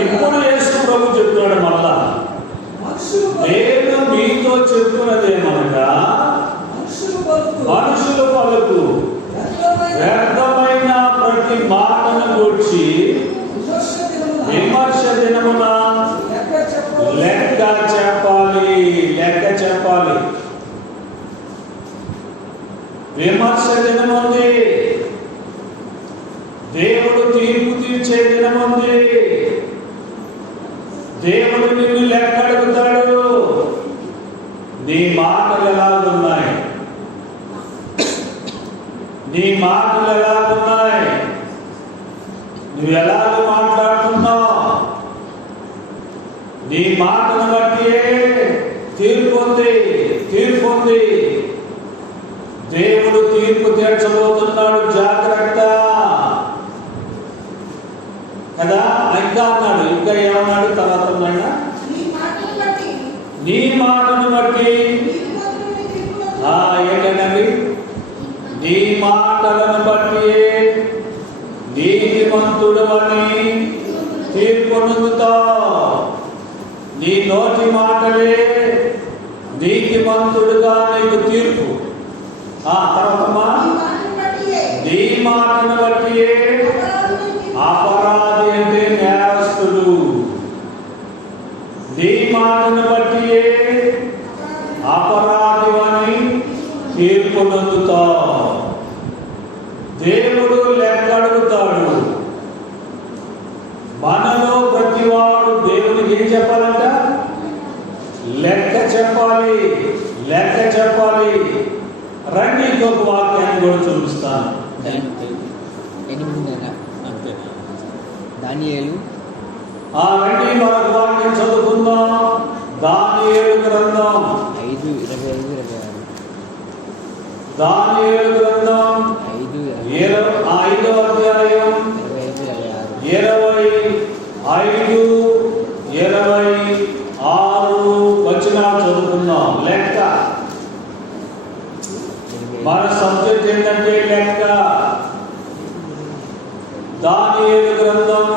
ఇప్పుడు యేసు ప్రభు చెప్తున్నాడు మళ్ళా, నేను మీతో చెప్తున్నదేమనగా మనుషుల పలుకు వ్యర్థమైన ప్రతి మాటను గూర్చి విమర్శ దినమున లెక్క చెప్పాలి. విమర్శ దినముంది, దేవుడు తీర్పు తీర్చే దినముంది. దేవుడు నిన్ను లెక్క అడుగుతాడు. నీ మాటలు ఎలాగున్నాయి? నువ్వు ఎలాగ మాట్లాడుతున్నావు? నీ మాటను బట్టి తీర్పు ఉంది. దేవుడు తీర్పు తీర్చబోతున్నాడు, జాగ్రత్త కదా. ఇంకా అన్నాడు, ఇంకా ఏమన్నాడు తర్వాత? నీ మాటను బట్టి ఏంటండి? నీ మాటలను బట్టి నీతిమంతుడు అని తీర్పు పొందుతావు. నీ నోటి మాటలే నీతిమంతుడుగా నీకు తీర్పు. తర్వాత నీ మాటను బట్టి అపరాధి అంటే నేరస్తుడు. నీ మాటను బట్టి అపరాధి అని తీర్పు పొందుతావు. దేవుడు లెక్క అడుగుతాడు. మనలో ప్రతివాడు దేవుడికి ఏం చెప్పాలంట? లెక్క చెప్పాలి. రండి, ఇంకొక వాక్యాన్ని కూడా చూపిస్తాను. దానియేలు రండి మరొక వాక్యం చదువుకుందాం. దానియేలు గ్రంథం 5:25-26. దానియేలు గ్రంథం 5వ అధ్యాయం 25-26 వచనాలు చదువుకుందాం. లెక్క. మన సబ్జెక్ట్ ఏంటంటే లెక్క. దానియేలు గ్రంథం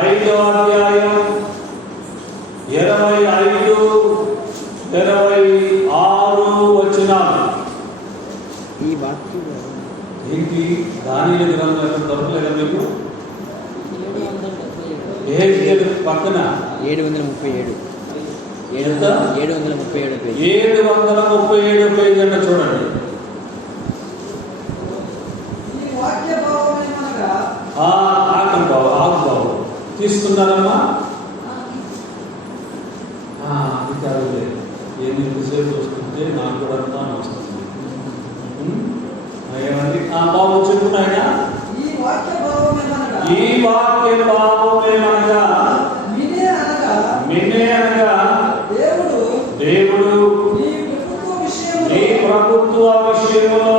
5వ అధ్యాయం 25-26 వచనాలు. ఈ వాక్యం ఏంటి? దానియేలు గ్రంథం ఎక్కడ దొరకలేదా మీకు? ఏహెజ్కేలు పక్కన 737 పేజీ అంటే చూడండి. ఆగు బాబు తీసుకున్నారమ్మా. ఏది ఎంతసేపు వస్తుంటే నాకు కూడా అంతా వస్తుంది. ఏమండి బాబు చెప్పున్నాయన? ఈ వాక్య భావమేమనగా మిన్నే అనగా దేవుడు నీ ప్రభుత్వ విషయంలో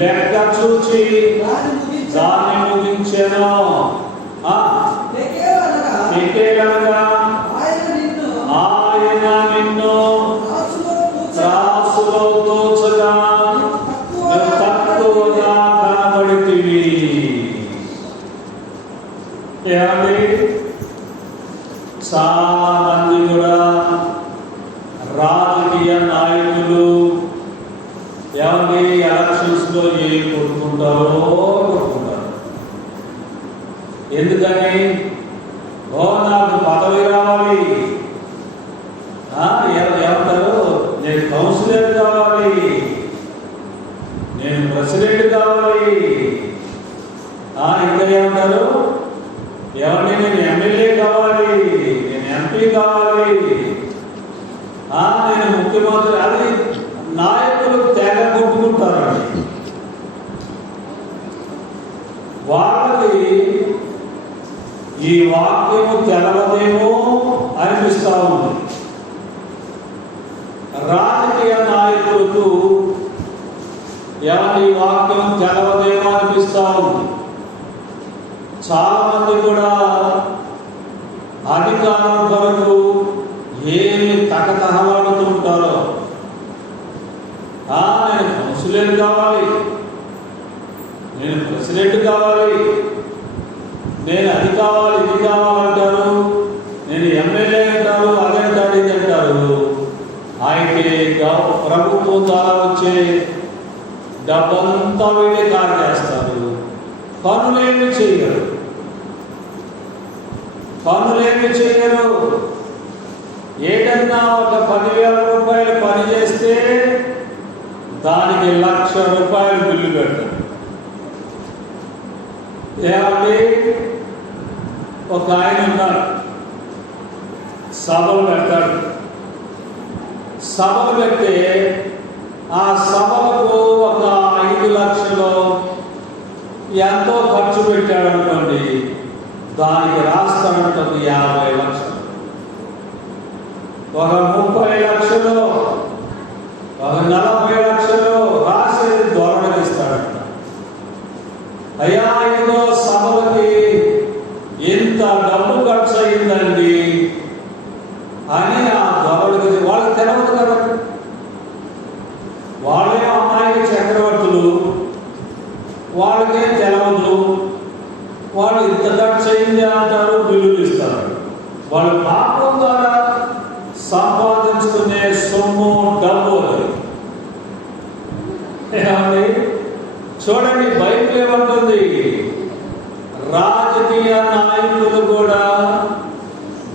లెక్క చూచి దాన్ని ముగించెను. ఆయన నిన్ను త్రాసులో తోచగా తక్కువగా కనబడితివి. ఏమండి? చాలా మంది కూడా రాజకీయ నాయకులు ఏమండి ఎలక్షన్స్ లో ఏం కొట్టుకుంటారు. ఎందుకని? నాకు పదవి రావాలి, ఏమంటారు, నేను కౌన్సిలర్ కావాలి, నేను ప్రెసిడెంట్ కావాలి, ఇంకా ఏమంటారు, ఎవరిని నేను ఎమ్మెల్యే కావాలి, నేను ఎంపీ కావాలి, నేను ముఖ్యమంత్రి. అది నాయకులు తెగ కొట్టుకుంటారండి. వాళ్ళకి ఈ వాక్యము తెలవదేమో అనిపిస్తా ఉంది. రాజకీయ నాయకులకు ఎవరి వాక్యం తెలవదేమో అనిపిస్తా ఉంది. చాలా మంది కూడా అధికారం కొరకు ఏమి తహతహలాడుతుంటారో, నేను కౌన్సిలర్ కావాలి, నేను ప్రెసిడెంట్ కావాలి, నేను అది కావాలి ఇది కావాలంటారు, నేను ఎమ్మెల్యే అంటారు, అదంటారు ఇది అంటారు. అయితే ప్రభుత్వం ద్వారా వచ్చే డబ్బంతా వీళ్ళే కారు చేస్తారు. పనులేమి చేయరు. ఏదన్నా ఒక 10,000 రూపాయలు పని చేస్తే దానికి 1,00,000 రూపాయలు బిల్లు పెడతారు. ఏమండి, ఒక ఆయన ఉన్నారు, సభలు పెడతాడు. సభలు పెడితే ఆ సభలకు ఒక 5 లక్షలు ఎంతో ఖర్చు పెట్టాడు అనుకోండి, దానికి రాస్తానంటుంది 50 లక్షలు. ఒక 30 లక్షలు, ఒక 40 లక్షలు రాసేది ధోరణి ఇస్తాడంట. అయ్యా, ఇదో సభలకి ఇంత డబ్బు ఖర్చు అయిందండి అని ఆ ధోరణికి వాళ్ళకి తెలవదు కదా. వాళ్ళే అమ్మాయికి చక్రవర్తులు, వాళ్ళకేం తెలవదు. వాళ్ళు ఇంత ఖర్చు అయింది అంటారు, బిల్లులు ఇస్తారు. వాళ్ళు పాపం ద్వారా సంపాదించుకునే సొమ్ము డబ్బు అది. ఏమండి, చూడండి, బైబిల్ ఏమంటుంది? రాజకీయ నాయకులు కూడా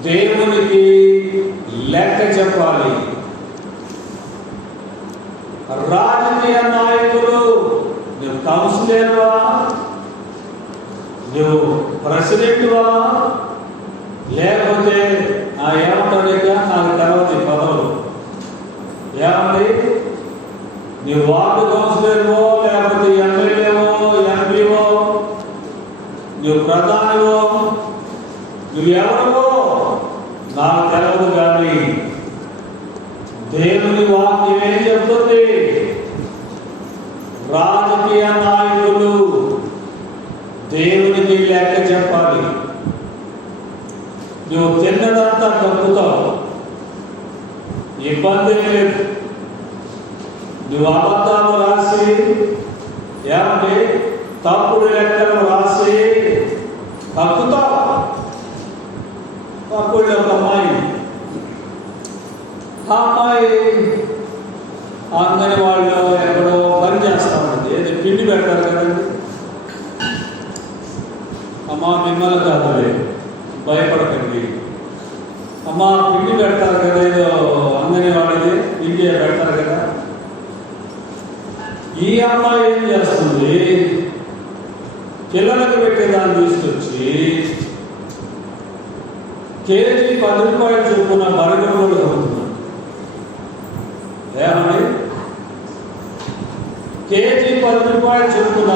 దేవునికి లెక్క చెప్పాలి. రాజకీయ నాయకులు, నువ్వు కౌన్సిలర్వా, నువ్వు ప్రెసిడెంట్వా, లేకపోతే ఏమంటారు నాకు తర్వాత పదవులు, ఏమండి, నువ్వు వార్డు కౌన్సిలర్వో, లేకపోతే ఎమ్మెల్యేవో, ఎంపీవో, నువ్వు ప్రధానివో, నువ్వెవరవో నాకు తెలవదు. కానీ దేవుని వాక్యం ఏం చెప్తుంది? రాజకీయ నాయకులు దేవునికి లెక్క చెప్పాలి. నువ్వు తిన్నదంతా కప్పుతావు, ఇబ్బంది లేదు. నువ్వు అబద్ధాలు రాసి, ఏమంటే తప్పుడు లెక్కలు రాసి కప్పుతావు. అప్పుడు ఒక అమ్మాయి అంగని వాళ్ళు ఎక్కడో పని చేస్తా ఉంటుంది, ఏదో పిండి పెడతారు కదండి. అమ్మా, మిమ్మల్ని కాదులే, భయపడకండి. అమ్మ, పిండి పెడతారు కదా, ఏదో అంగని వాళ్ళది పిండి పెడతారు కదా. ఈ అమ్మాయి ఏం చేస్తుంది? పిల్లలకు పెట్టేదాన్ని తీసుకొచ్చి కేజీ 10 రూపాయలు చొప్పున బరగలు అవుతున్నాడు. ఏమండి, కేజీ 10 రూపాయలు చొప్పున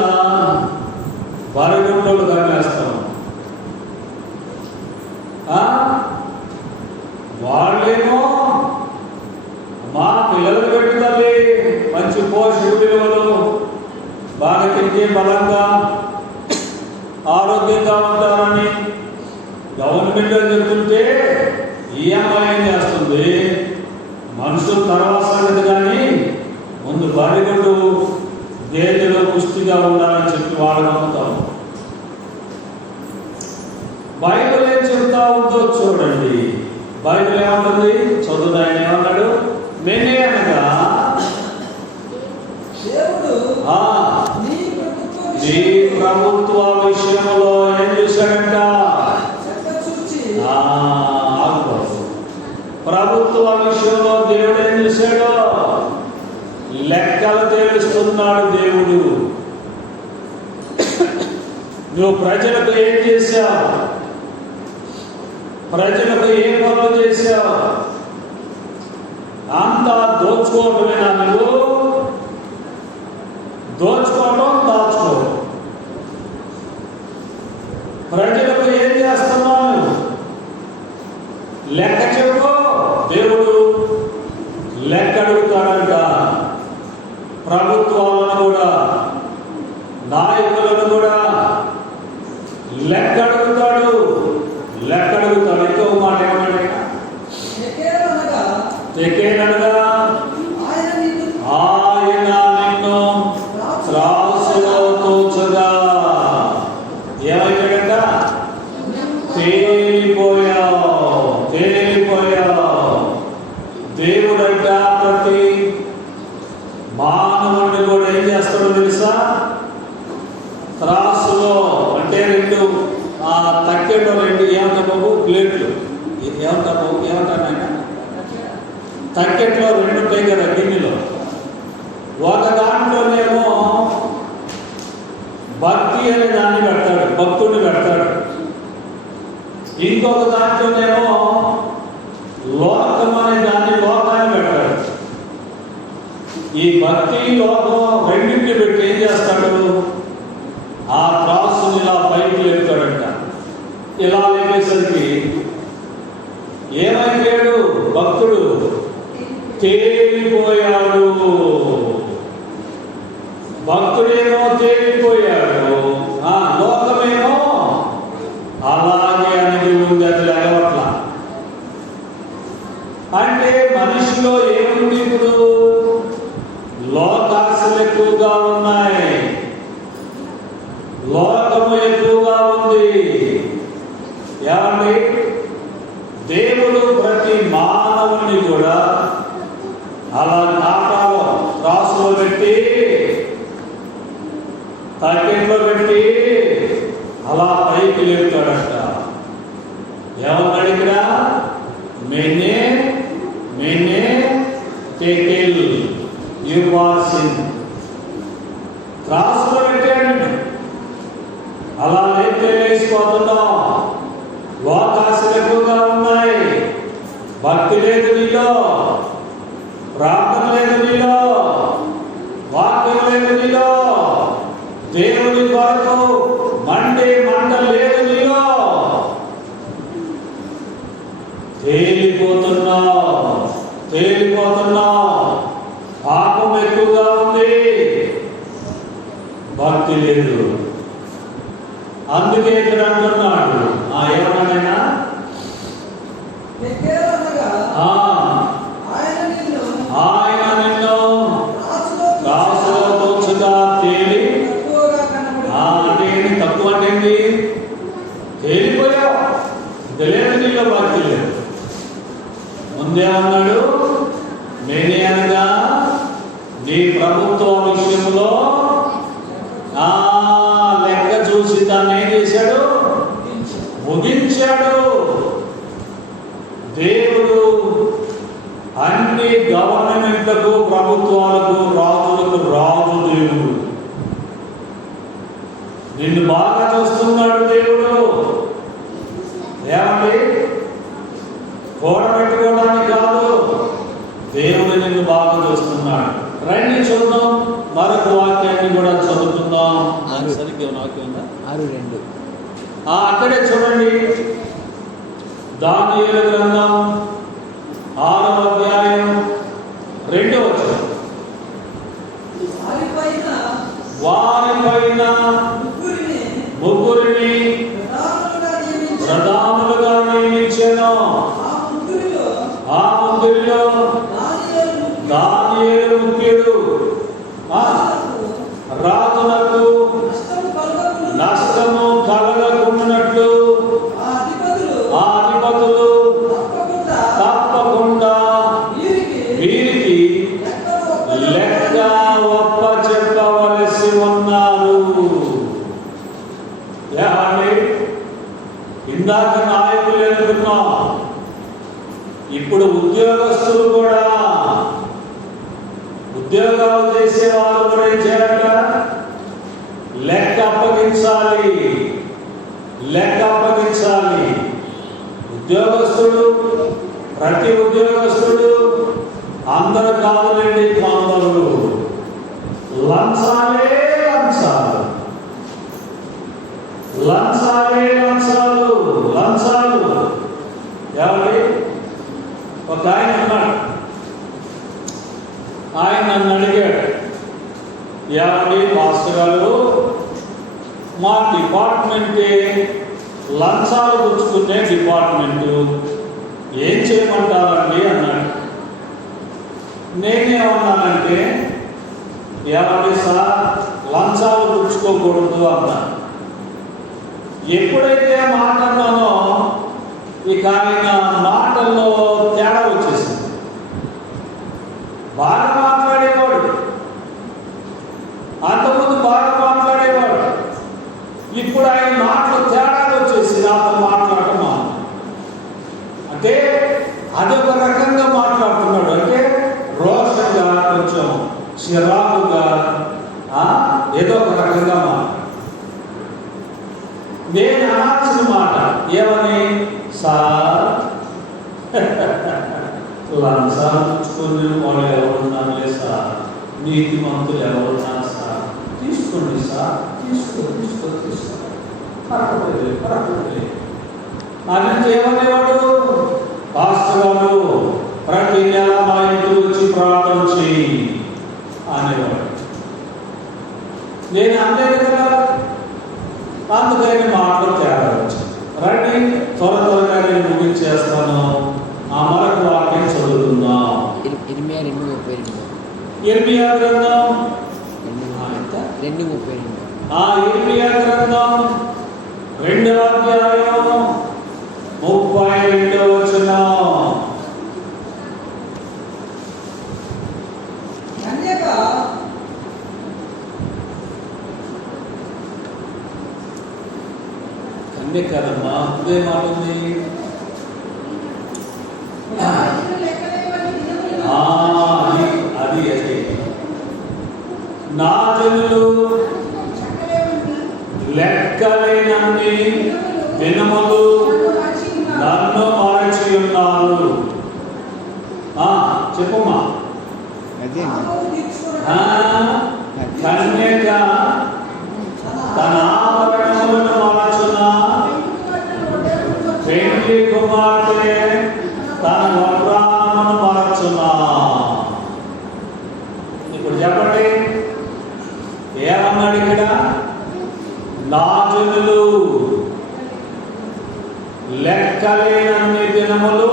బరగలు కమ్మేస్తాం. వాళ్ళేమో మా పిల్లలకు పెట్టుదల్లి మంచి పోషక విలువలు, బాగా తింటే బలంగా ఆరోగ్యంగా ఉంటారని గవర్నమెంట్ చెప్తుంటే ఈ అమ్మాయి ఏం చేస్తుంది? మనుషులు తర్వాత సంగతి, కానీ ముందు బరిగొడ్డు గేదెలు పుష్టిగా ఉండాలని చెప్పి వాళ్ళు నమ్ముతాము. బైబిల్ ఏం చెప్తా ఉందో చూడండి. బైబిల్ ఏమంటుంది? చదువు. ఆయన ఏమన్నాడు? నేనే అనగా నీ ప్రభుత్వ విషయంలో ఏం చూశాడంట? ప్రభుత్వ విషయంలో దేవుడు ఏం చూశాడు? లెక్కలు తేలుస్తున్నాడు దేవుడు. నువ్వు ప్రజలకు ఏం చేశావు? ప్రజలకు ఏ పనులు చేశావు? అంతా దోచుకోవటమేనా? నువ్వు దోచుకోవడం, దాచుకోవడం. ప్రజలకు ఏం చేస్తున్నావు? లెక్క చెప్పు. దేవుడు లెక్క అడుగుతాడంట. ప్రభుత్వాలను కూడా, నాయకులను కూడా లెక్క అడుగుతాడు. లెక్క అడుగుతాడు. ఇంకో మాట ఏమన్నాడు? ఎకేనగా ఆయన నిన్ను త్రాసులో తోచగా ఏమైపోయాడంట? తేలిపోయావు. దేవుడంట ప్రతి మానవుడిని కూడా ఏం చేస్తాడో తెలుసా? త్రాసులో అంటే రెండు తక్కెట్లో రెండు ఏమంటా బాబు ప్లేట్లు ఏమంటారు ఆయన? తక్కెట్లో రెండు ఉంటాయి కదా గిన్నెలో. ఒక దాంట్లోనేమో భక్తి అనే దాన్ని పెడతాడు, భక్తుడిని పెడతాడు. ఇంకొక దాంట్లోనేమో లోకం అనే దాన్ని, లోకాన్ని పెడతాడు. ఈ భక్తి లోకం రెండింటిని పెట్టి ఏం చేస్తాడు? ఆ త్రాసుని ఇలా పైకి లేపుతాడంట. ఇలా లేపేసరికి ఏమైపోయాడు? భక్తుడు తేలిపోయాడు. భక్తుడేమో తేలిపోయాడు, లోకమేమో అలాగే అనేది ఉంది. అది లేవట్ల. అంటే మనిషిలో ఏముంది? ఇప్పుడు లోకాశలు ఎక్కువగా ఉన్నాయి, లోకము ఎక్కువగా ఉంది. ఏమండి? దేవుడు ప్రతి మానవుని కూడా అలా నాటాలో త్రాసులో పెట్టి, తక్కెట్లో పెట్టి అలా పైకి లేపుతాడంట. ఏమన్నాడు ఇక్కడ? మెనే టేకెల్ యు వాసిన్. త్రాసులో పెట్టాడు. అలా లేపితే లేచిపోతున్నాం. లోకాశలు ఎక్కువగా ఉన్నాయి. భక్తి లేదు నీలో, ప్రార్థన లేదు నీలో, వాక్యం లేదు నీలో, దేవుని కొరకు మండే మంట లేదు నీలో. తేలిపోతున్నావు. పాపం ఎక్కువగా ఉంది, భక్తి లేదు. అందుకే ఇక్కడ అంటున్నాడు, ఏమన్నాడైనా? ఆయన నిన్ను త్రాసులో తోచగా తేలి. అంటే తక్కువ అంటే తేలిపోయావు. తెలియదు నీలో భక్తి లేదు. ముందేమన్నాడు? నేనే అనగా నీ ప్రభుత్వ విషయంలో లెక్క చూసి దాన్ని ఏం చేశాడు? ముగించాడు. దేవుడు అన్ని గవర్నమెంట్లకు, ప్రభుత్వాలకు, రాజులకు రాజు దేవుడు. నిన్ను బాగా చూస్తున్నాడు దేవుడు. ఏమండి? కూడబెట్టుకోవడానికి కాదు, దేవుడు నిన్ను బాగా చూస్తున్నాడు. రండి చూద్దాం, మరొక వాక్యాన్ని కూడా చదువుకుందాం. సరిగ్గా వాక్యం ఉందా? 6:2. అక్కడే చూడండి. దానియేలు గ్రంథం 6వ అధ్యాయం 2వ వచనం. వారిపైన ముగ్గురిని ప్రధానులుగా నియమించెను. ఆ ముగ్గురిలో దానియేలు ముఖ్యుడు. రాజులకు నష్టము కలగకున్నట్లు ఆ అధిపతులు తప్పకుండా వీరికి లెక్క ఒప్పచెప్పవలసి ఉన్నారు. ఇందాక నాయకులు ఎదుర్కొన్నాం, ఇప్పుడు ఉద్యోగస్తులు కూడా, ఉద్యోగాలు చేసే వాళ్ళు కూడా ఏం చేయాలట? లెక్క అప్పగించాలి. ఉద్యోగస్తుడు, ప్రతి ఉద్యోగస్తుడు, అందరు కాదులేండి, కొందరు లంచాలే లంచాలు. ఏమండి? నన్ను అడిగాడు, ఏమండి మాస్టర్ గారు, మా డిపార్ట్మెంటే లంచాలు పుచ్చుకునే డిపార్ట్మెంటు, ఏం చేయమంటారండి అన్నాడు. నేనేమన్నానంటే, ఏమండి సార్, లంచాలు పుచ్చుకోకూడదు అన్నాను. ఎప్పుడైతే మాట అన్నానో ఇక ఆయన మాటల్లో తేడా వచ్చేసింది. బాగా మాట్లాడేవాడు, అంతకుముందు బాగా మాట్లాడేవాడు, ఇప్పుడు ఆయన మాటలు తేడాలు వచ్చేసి నాతో మాట్లాడటం అంటే అదొక రకంగా మాట్లాడుతున్నాడు. అంటే రోషంగా, కొంచెం చిరాకుగా, ఏదో ఒక రకంగా నేను అనాల్సిన మాట ఏమని, సార్ లంచాలు పుచ్చుకొని వాళ్ళు ఎవరున్నారులే సార్, నీతి మంతులు ఎవరున్నారు సార్, తీసుకోండి సార్, తీసుకో పరపలేదు అని ఏమనేవాడు, పాస్టర్ గారు ప్రతి నెల మా ఇంటికి వచ్చి ప్రార్థన చేయి అనేవాడు. నేను అనలేదు కదా, అందుకని మాటలు తేడా వచ్చింది. రండి త్వరగా నేను ముగించేస్తాను. ఆ మరొక వాక్యం చదువుతున్నాం. ఇర్మియా 2:32. ఇర్మియా గ్రంథం 2:32. ఇర్మియా గ్రంథం 2వ అధ్యాయం 32వ వచనం. కన్య కదమ్మా, ఇదే మాట ఉంది. అది నా జనులు లెక్కలేనన్ని దినములు నన్ను మరచి ఉన్నారు. చెప్పమ్మా. కన్యక తన ఆభరణములను మరచున, పెండ్లి కుమార్తె తన వస్త్రాలను మరచునా. ఇప్పుడు చెప్పండి, ఏమన్నాడు ఇక్కడ? నా జనులు లెక్కలేనన్ని దినములు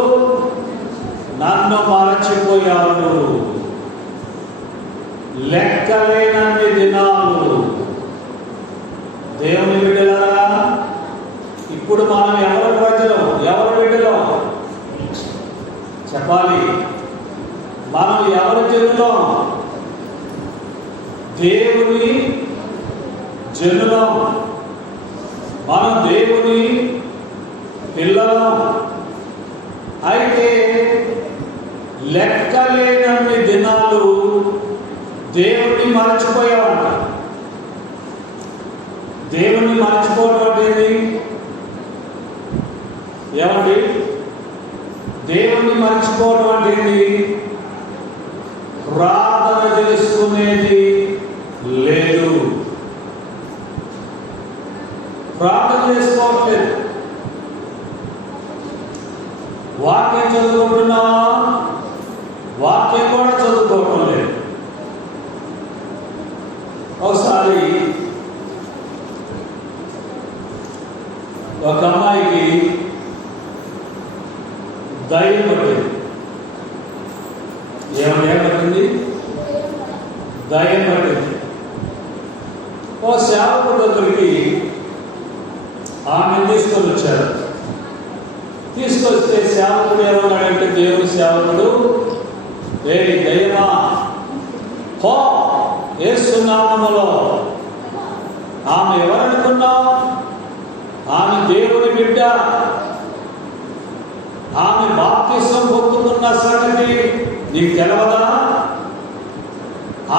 నన్ను మరచిపోయారు. లెక్కలేనన్ని దినాలు. దేవుని బిడ్డలారా, ఇప్పుడు మనం ఎవరి ప్రజలు, ఎవరి బిడ్డలో చెప్పాలి? మనం ఎవరి జనులో? దేవుని జనులం. మనం దేవుని పిల్లలం. అయితే లెక్కలేనన్ని దినాలు దేవుణ్ణి మర్చిపోయామంట. దేవుణ్ణి మర్చిపోవడం అంటే ఏమండి? దేవుణ్ణి మర్చిపోవడం అంటే ప్రార్థన చేసుకునేది లేదు, ప్రార్థన చేసుకోవట్లేదు. వాక్యం చదువుకుంటున్నా, వాక్యం కూడా చదువుకోవటం లేదు. ఒకసారి ఒక అమ్మాయికి దయ్యం పట్టింది. ఏమట్టింది? దయ్యం పట్టింది. ఓ సేవకుడు దగ్గరికి ఆమె తీసుకొని వచ్చారు. తీసుకొస్తే సేవకుడు ఏమన్నాడంటే, దేవుని సేవకుడు, ఏ దయ్యమా, హో యేసు నామములో. ఆమె ఎవరనుకున్నావు? ఆమె దేవుని బిడ్డ. ఆమె బాప్తిసం పొందుతున్న సంగతి నీకు తెలవదా?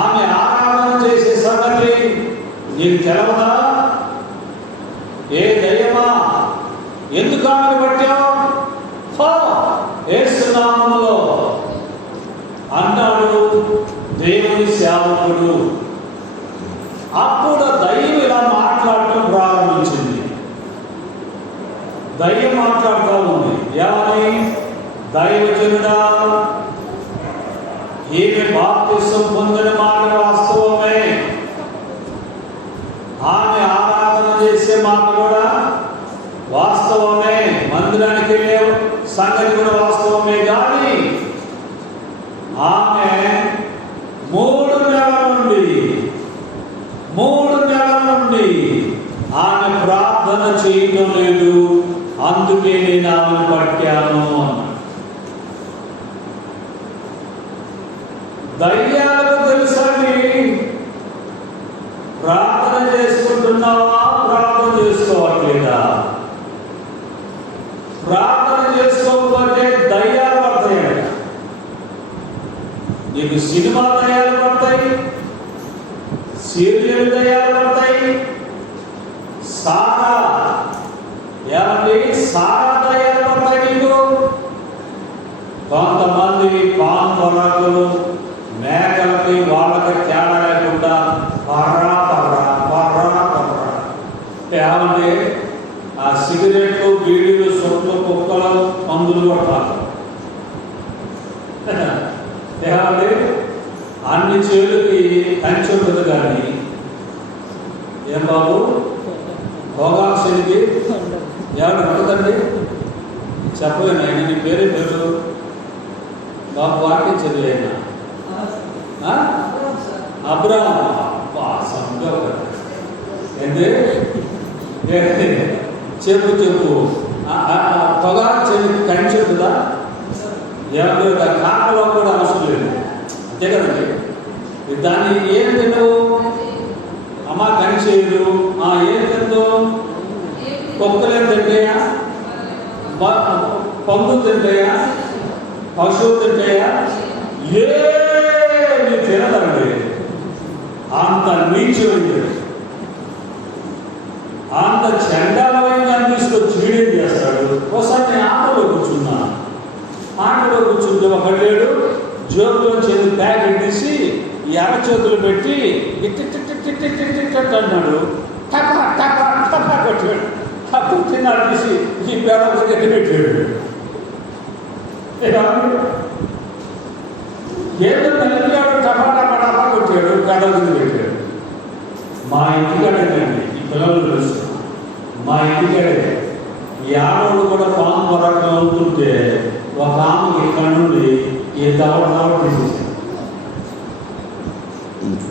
ఆమె ఆరాధన చేసే సంగతి నీకు తెలవదా? ఏ దయ్యమా, ఎందుకు ఆమెను పట్టావు? యేసు నామములో అన్నాడు దేవుని సేవకుడు. అప్పుడు దయ్యం ఇలా మాట్లాడటం ప్రారంభించింది. దయ్యం మాట్లాడుతూ ఉంది. ఏమని? దైవజనుడా, ఈమె బాప్తిసం పొందిన మాట వాస్తవమే. ఆమె ఆరాధన చేసే మాట కూడా వాస్తవమే. మందిరానికి వెళ్ళే సంగతి కూడా వాస్తవమే. కానీ ఆమె 3 నెలల నుండి ఆమె ప్రార్థన చేయటం లేదు. అందుకే నేను ఆమెను పట్టాను. దయ్యాలకు తెలుసండి. ప్రార్థన చేసుకుంటున్నావా, ప్రార్థన చేసుకోవట్లేదా? ప్రార్థన చేసుకోకపోతే దయ్యాలు పడతాయి. నీకు సినిమా దయ్యాలు పడతాయి, సీరియల్ దయ్యాలు పడతాయి, సారా దయ్యాలు పడతాయి నీకు. కొంతమంది పాన్ పొరాకులు మేకలకి వాళ్ళకి తేడా లేకుండా పర్రా ఏమంటే ఆ సిగరెట్లు, బీడీలు, సొట్లు, కుక్కలు, పందులు కొట్టాలి. ఏమంటే అన్ని చేతులకి కంచి ఉంటుంది. కానీ ఏం బాబు భోగాక్షనికి ఎవరు ఉంటుందండి? చెప్పలేను. ఆయన నీ పేరే పేరు బాబు వాక్యం చదివేనా? అబ్రాహం. చెప్పు పొగా చెవికి కంచి ఉంటుందా? ఎవరు కాకలో కూడా అవసరం లేదు. అంతే కదండి. దాన్ని ఏం తినవు అమ్మా? కంచేరు ఏం తిందో? కుక్కలేం తింటాయా? పందు తింటాయా? పశువు తింటాయా? ఏమి తినదండి. అంత నీచమైంది, అంత చండాలమైన తీసుకొచ్చి వీడేం చేస్తాడు? ఒకసారి నేను ఆటలో కూర్చున్నా. ఆటలో కూర్చుంటే ఒకడేడు జోబులో చేతి ప్యాకెట్ తీసి ఈ అరచేతులు పెట్టి అన్నాడు. టపా టపా టపా కొట్టాడు. అప్పుడు తిన్నాడు తీసి ఈ పేపర్ గట్టి పెట్టాడు. ఏదో నలిగాడు. టపా టపా టపా కొట్టాడు. గడ్డ కింద పెట్టాడు. మా ఇంటికాడేనండి ఈ పిల్లలు తెలుసు. మా ఇంటికాడే ఈ ఆడవాళ్ళు కూడా పాము పొరాకు అవుతుంటే ఒక ఆమె ఇక్కడ నుండి ఈ దవడ తీసేసాడు.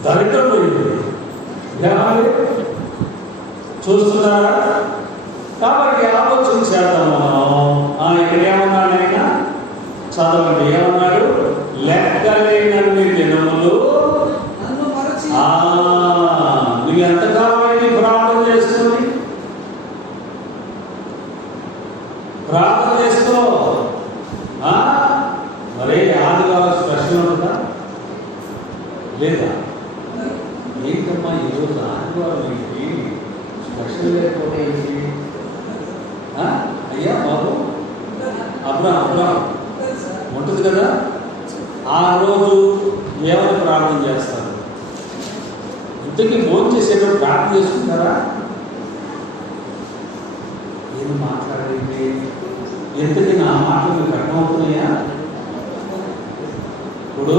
దరిద్రం పోయింది. చూస్తున్నారా? కాబట్టి ఆలోచన చేద్దాం మనం. ఇక్కడ ఏమన్నాడు ఆయన? చదవండి. ఏమన్నాడు? లెక్కలేనన్ని దినములు నువ్వు ఎంతకాలమైంది ప్రార్థన చేసుకుని? ప్రార్థన చేసుకో. మరే ఆదివారం స్పెషల్ ఉంటుందా లేదా? ఏంటమ్మా ఈరోజు ఆదివారం ఏంటి స్పెషల్ లేకపోతే ఏంటి? అయ్యా బాబు అబ్రాహం ఉంటుంది కదా. ఆ రోజు ఏమని ప్రార్థన చేస్తారు? ఇంతకీ భోజనం చేసేటప్పుడు ప్రార్థన చేసుకుంటారా? ఏం మాట్లాడేది? ఇంతకీ నా మాటలు మీకు అర్థమవుతున్నాయా? ఇప్పుడు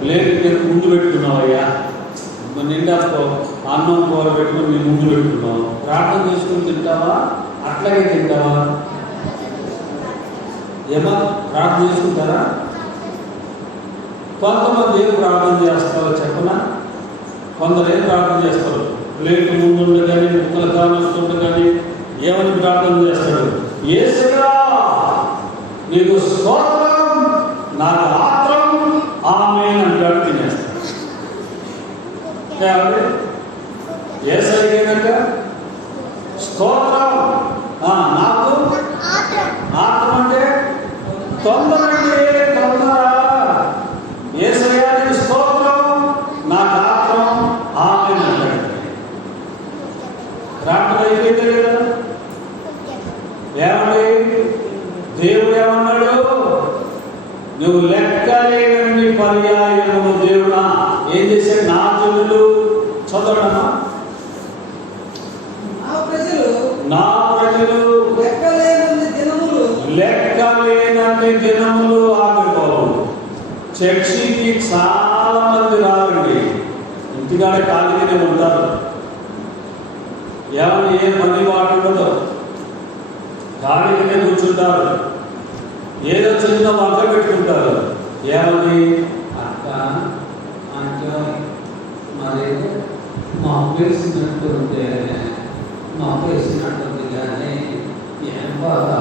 ప్లేట్ ముందు పెట్టుకున్నావయ్యా, నిండా అన్నం కూర పెట్టుకుని నేను ముందు పెట్టుకున్నావు. ప్రార్థన చేసుకుని తింటావా? అట్లాగే తింటావా? ఏమా ప్రార్థన చేసుకుంటారా? కొంతమంది ఏం ప్రార్థన చేస్తారో చెప్పనా? కొందరు ఏం ప్రార్థన చేస్తారు? ప్లేట్ ముందు కానీ ముక్కలు కావాల్సి కానీ ఏమని ప్రార్థన చేస్తాడు? యేసయ్యా నీకు స్తోత్రం, నాకు ఆత్రం ఆమేన్ అంటాడు. తినేస్తాడు. యేసయ్యకి ఏంటంటే స్తోత్రం, నాకు ఆత్రం అంటే తొందర. యేసయ్యా నీకు స్తోత్రం, నాకు ఆత్రం ఆమేన్ అంటాడు. ప్రార్థన అయిపోయింది కదా. ఏమండి? దేవుడు ఏమన్నాడు? నువ్వు లెక్కలేనన్ని పర్యాయములు దేవుడా ఏం చేశాడు? నా జనులు చదవడమా? నా ప్రజలు లెక్కలేనన్ని దినములు ఆగిపోవు. చర్చికి అంటే ఖాళీగానే ఉంటారు. ఏమని ఏ పని వాటి ఉండదు, ఖాళీగానే కూర్చుంటారు. ఏదో చిన్న వంక పెట్టుకుంటారు. ఏమని అక్క అంటే మరి మా వేసినట్టు ఉంటే మా వేసినట్టుంది కానీ ఏం బాగా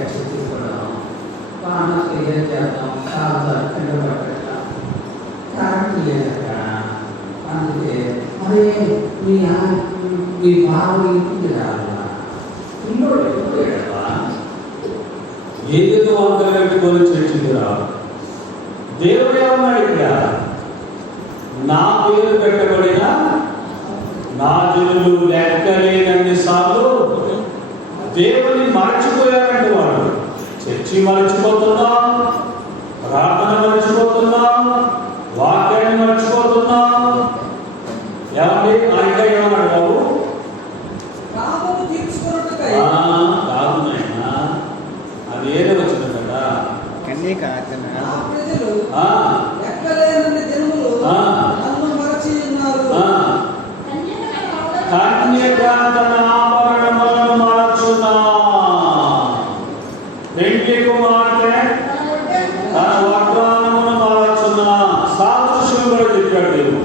తీసుకోవడం పానకు ఏం చేద్దాం చాలా కింద పట్టడం కరెంట్ లేదక్క. అందుకే మరి మీ బాబు ఇంటికి రావాలా ఏదో వంక పెట్టుకొని చర్చించురా. దేవుడు ఏమన్నాడు ఇక్కడ, నా పేరు పెట్టబడిన నా జనులు లెక్కలేనన్ని సార్లు దేవుని మర్చిపోయారంటే వాడు. చర్చి మర్చిపోతున్నాం, ప్రార్థన మర్చిపోతున్నాం, వాక్యాన్ని మర్చిపోతున్నాం. ఏమండి ఇంకా ఏమన్నాడు బాబు? కాదు నాయన, అది ఏదో వచ్చింది కదా. కన్యక తన ఆభరణములను మార్చునా, పెండ్లి కుమార్తె తన వస్త్రాలను మార్చునా. సాదృశ్యం కూడా చెప్పాడు దేవుడు.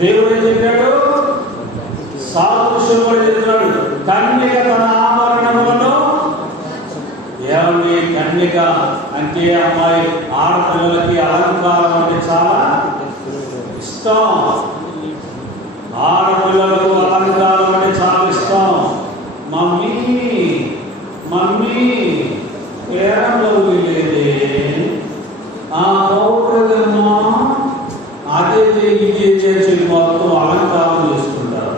దేవుడు ఏం చెప్పాడు? సాదృశ్యం కూడా చెప్తున్నాడు. కన్యక తన ఆభరణములను. ఏమండి కన్యక అంటే అమ్మాయి, ఆడపిల్లలకి అలంకారం అంటే చాలా ఇష్టం. ఆడపిల్లలకు అలంకారం అంటే చాలా ఇష్టం. మమ్మీ మమ్మీ పేరంలో లేదే, ఆ పౌరులమ్మా అదే ఇది చేసి మొత్తం అలంకారం చేసుకుంటారు.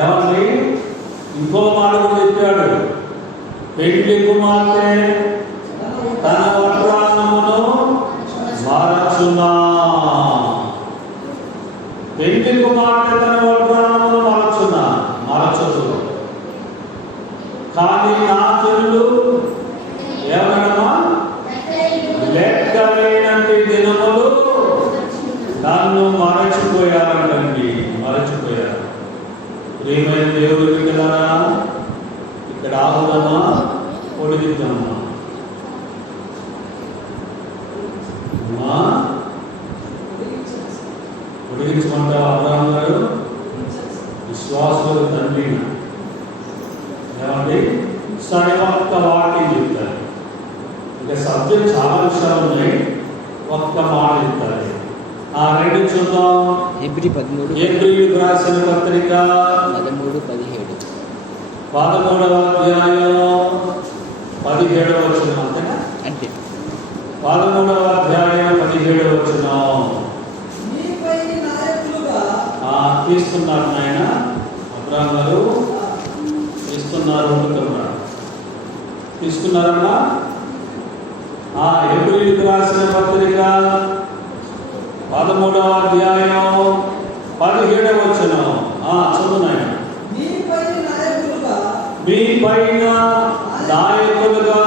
ఏమండి ఇంకో మాట కూడా చెప్పాడు, పెండ్లి కుమార్తె తన వస్త్రాన్నమును మార్చునా. పెండ్లి కుమార్తె తన వస్త్రాన్నమును మార్చదు. కానీ నా జనులు ఏమన్నా లెక్కలేనంటి దినములు నన్ను మరచిపోయారంటండి. మరచిపోయారు. ప్రియమైన దేవుడు బిడ్డలారా, ఇక్కడ ఆగుదామా పొడిగిద్దామా? పొడిగించమంటావా? అబ్రహాము గారు విశ్వాసుల తండ్రి. ఏమండి సరే ఒక్క వాక్యం చెప్తారు. ఇంకా సబ్జెక్ట్ చాలా విషయాలు ఉన్నాయి, ఒక్క మాట చెప్తారు. ఆ రెండు చూద్దాం. హెబ్రీయులకు రాసిన పత్రిక 13-17 13వ అధ్యాయం 17వ వచనం. అంతేనా? అంటే 13వ అధ్యాయం 17వ వచనం. తీస్తున్నారు నాయన అబ్రహాం గారు, తీసుకున్నారమ్మా. హెబ్రీయులకు రాసిన పత్రిక 13వ అధ్యాయం 17వ వచనం. చదువు నాయన. మీ పైన నాయకులుగా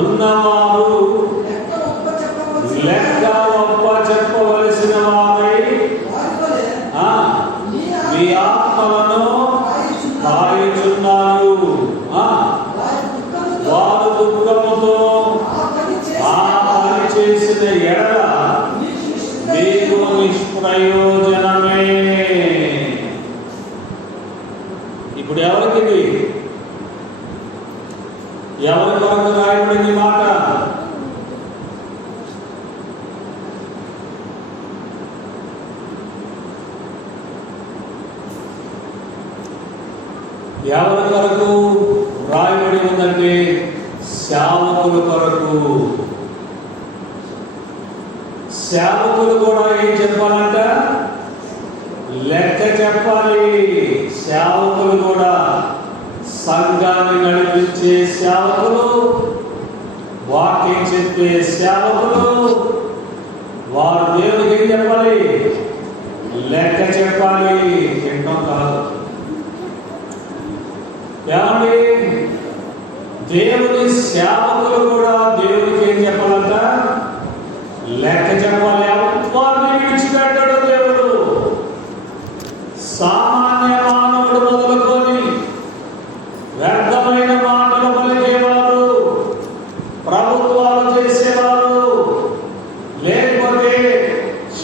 ఉన్నవారు లెక్క ఒప్ప చెప్పవలసిన వారై మీ ఆత్మలను కాయుచున్నారు. వారు దుఃఖముతో ఆ పని చేసిన ఎడల మీకు నిష్ప్రయోజనమే. ఇప్పుడు ఎవరికి కొరకు రాయబడింది మాట? ఎవరి కొరకు రాయబడి ఉందంటే సేవకుల కొరకు. సేవకులు కూడా ఏం చెప్పాలంట? లెక్క చెప్పాలి. సేవకులు కూడా సంఘాన్ని నడిపించే సేవకులు, వాక్యం చెప్పే సేవకులు, వారు దేవుడికి ఏం చెప్పాలి? లెక్క చెప్పాలి. తింటాం కాదు. ఏమండి దేవుని సేవకులు కూడా దేవుడికి ఏం చెప్పాలంట? లెక్క చెప్పాలి.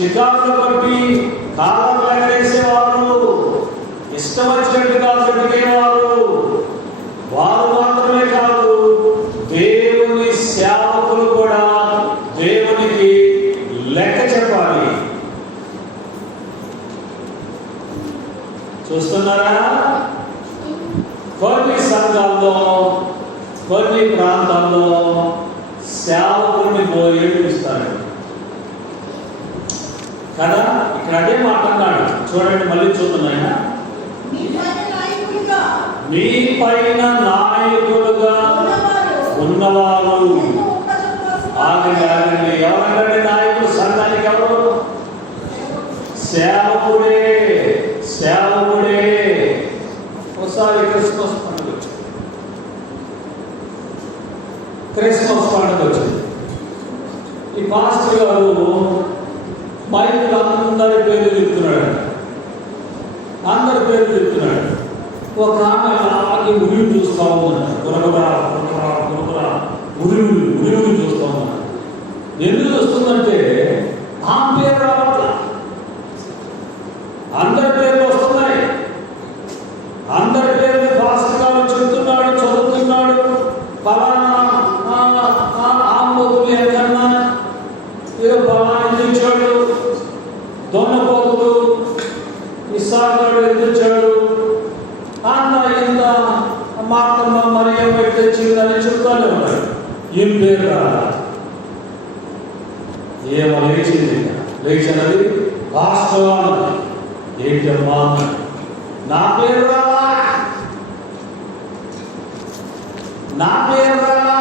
షికారులు కొట్టి కాలం లెక్కేసేవారు, ఇష్టం వచ్చినట్టుగా బ్రతికేవారు, వారు మాత్రమే కాదు, దేవుని సేవకులు కూడా దేవునికి లెక్క చెప్పాలి. చూస్తున్నారా? కొన్ని సంఘాల్లో కొన్ని ప్రాంతాల్లో సేవకుల్ని ఏడిపిస్తారు కదా. ఇక్కడ అదే మాట అన్నాడు చూడండి, మళ్ళీ చూస్తున్నాయన, మీ పైన నాయకులుగా ఉన్నవారు. ఆగండి ఆగండి, ఎవరంటే నాయకులు సంఘానికి ఎవరు? సేవకుడే, సేవకుడే. ఒకసారి క్రిస్మస్ పండుగ వచ్చింది, క్రిస్మస్ పండుగ వచ్చింది. ఈ పాస్టర్ గారు మైకులు అందరి పేర్లు చెప్తున్నాడు, అందరి పేర్లు చెప్తున్నాడు. ఒక ఆమె అలాగే ఉరివి చూస్తూ ఉందంట, గురగురా గురగురా గురగురా ఉరివి చూస్తూ ఉన్నాడు. ఎందుకు చూస్తుందంటే ఆ పేరు రావట్లా, అందరి పేర్లు వస్తున్నాయి. అందరి పేర్లు పాస్టర్ గారు చెప్తున్నాడు, చదువుతున్నాడు. ఫలానా ఆంబోతులు ఎక్కడన్నా ఏదో ఫలానా ఎదిరించాడు, దొన్నపోతులు ఇస్సాకు ఎదిరించాడు, అంత ఇంత మాత్రమ్మ మరి ఏమి తెచ్చిందని చెప్తానే ఉన్నాడు. ఏం పేరు రాదా? ఏమో లేచింది, లేచినది వాస్తవాన్ని ఏంటమ్మా, నా పేరు రావా, నా పేరు రావా,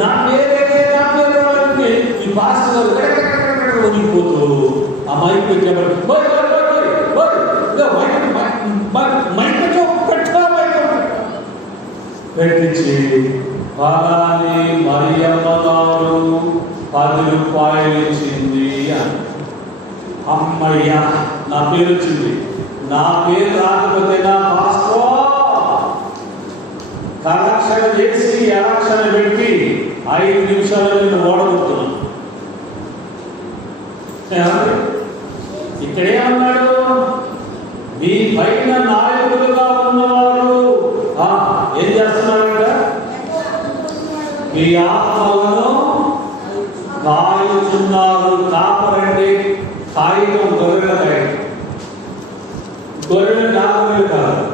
నా పేరే నా పేరు రావాలంటే ఈ పాస్టర్ వదిలిపోతూ ఆ మైక్ పెట్టేవాడు పెట్టించి ఫలాని మరియమ్మ గారు 10 రూపాయలు ఇచ్చింది అని. అమ్మయ్యా, నా పేరు వచ్చింది. నా పేరు రాకపోతే నా పాస్టర్ కలెక్షన్ చేసి ఎలక్షన్ పెట్టి 5 నిమిషాలు నేను ఓడగొడుతున్నాను. ఇక్కడేమన్నాడు? మీ పైన నాయకులుగా ఉన్నవారు ఏం చేస్తున్నారంట? మీ ఆత్మలను కాయుచున్నారు. కాపరంటే కాగితం, గొర్రెల కాగితం. గొర్రెలు నా గొర్రెలు కాదు,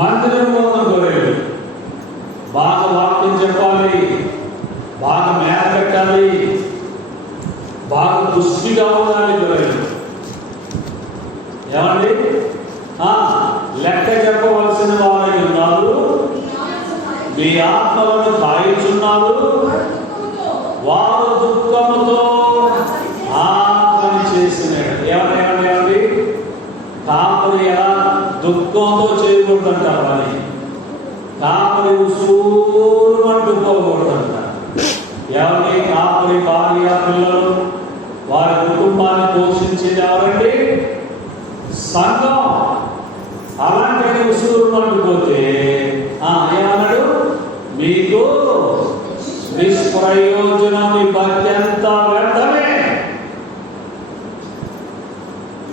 మందిరంలో ఉన్న గొర్రెలు. బాగా వాక్యం చెప్పాలి, బాగా మేత పెట్టాలి, బాగా దృష్టిగా ఉండాలి గొర్రెలు. ఏమండి? లెక్క చెప్పవలసిన వారై ఉన్నారు, మీ ఆత్మలను కాయుచున్నారు, వారు దుఃఖముతో ఆకలి చేసినాడు. ఏమన్నాయండి? కాపరి ఎలా దుఃఖంతో చేయకూడదంట పని, కాపరి ఉసూరు అంటుకోకూడదంట. ఎవరి కాపరి భార్య పిల్లలు వారి కుటుంబాన్ని పోషించేది ఎవరండి? సంఘం. అలాంటి ఉసూరు అంటుకోతే ఏమన్నాడు? మీకు నిష్ప్రయోజనం, మీ భక్తి అంతా వ్యర్థమే,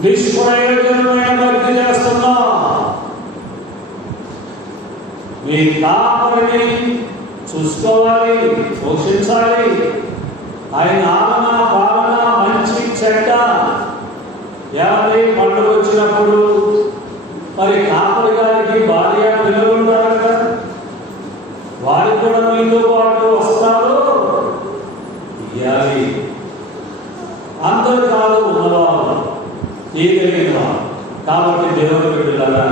నిష్ప్రయోజనమైన భక్తి చేస్తున్నా. మీ కాపరిని చూసుకోవాలి, పోషించాలి. ఆయన ఆలన పాలన మంచి చెడ్డ ఎవరి పండుగ వచ్చినప్పుడు మరి కాపరి గారికి భార్య పిల్లలు ఉంటారు కదా, వారికి కూడా మీతో పాటు వస్తారు. ఇవ్వాలి. అందరు కాదు, ఉన్నవారు, తీయగలిగిన వారు. కాబట్టి దేవుని బిడ్డలారా,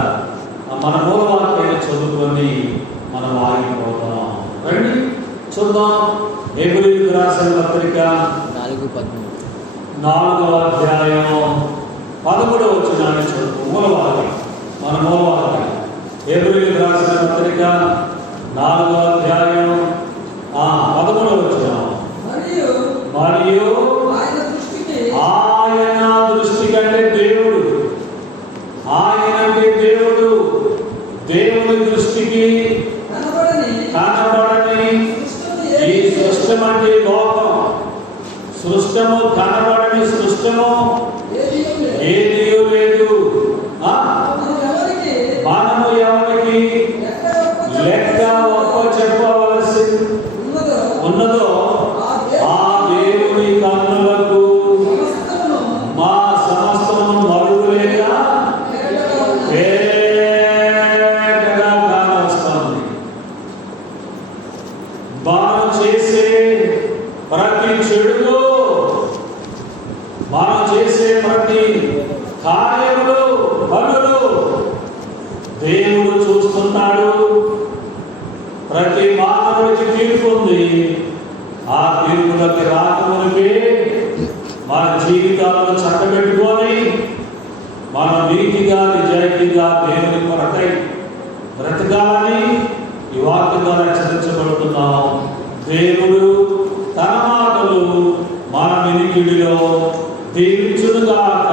మన మూలవాక్యాన్ని చదువుకొని మనం ఆగిపోతాం. రండి చూద్దాం. హెబ్రీయులకు రాసిన పత్రిక 4వ అధ్యాయం 13వ వచనాన్ని చదువు. మూలవాక్యం, మన మూలవాక్యం. హెబ్రీయులకు రాసిన పత్రిక 4వ అధ్యాయం 13వ వచనం. మరియు ఆయన దృష్టి కంటే దేవుడు, ఆయన అంటే దేవుడు, దేవుని దృష్టికి కనబడని ఈ సృష్టి అంటే లోకం, సృష్టము కనబడని సృష్టము ఏదియూ లేదు. ఏదియూ లేదు. ఆ? మనము ఎవరికి మనము ఎవరికి లెక్క ఒప్ప చెప్పవలసి ఉన్నదో ఆ దేవుని కన్నులకు మా సమస్తము మరుగులేక వేగంగా కానవస్తుంది. మనం చేసే ప్రతి చెడులో, మనం చేసే ప్రతి కార్యములు, పనులు దేవుడు చూస్తున్నాడు. ప్రతి మానవుడికి తీర్పు ఉంది. ఆ తీర్పులకి రాకమునిపే మన జీవితాలను చక్కబెట్టుకొని మన నీతిగా నిజాయితీగా దేవుని కొరకై బ్రతకాలని ఈ వాక్య ద్వారా హెచ్చరించబడుతున్నాం. దేవుడు తన మాటలు మన వినికిడిలో దీవించునుగాక.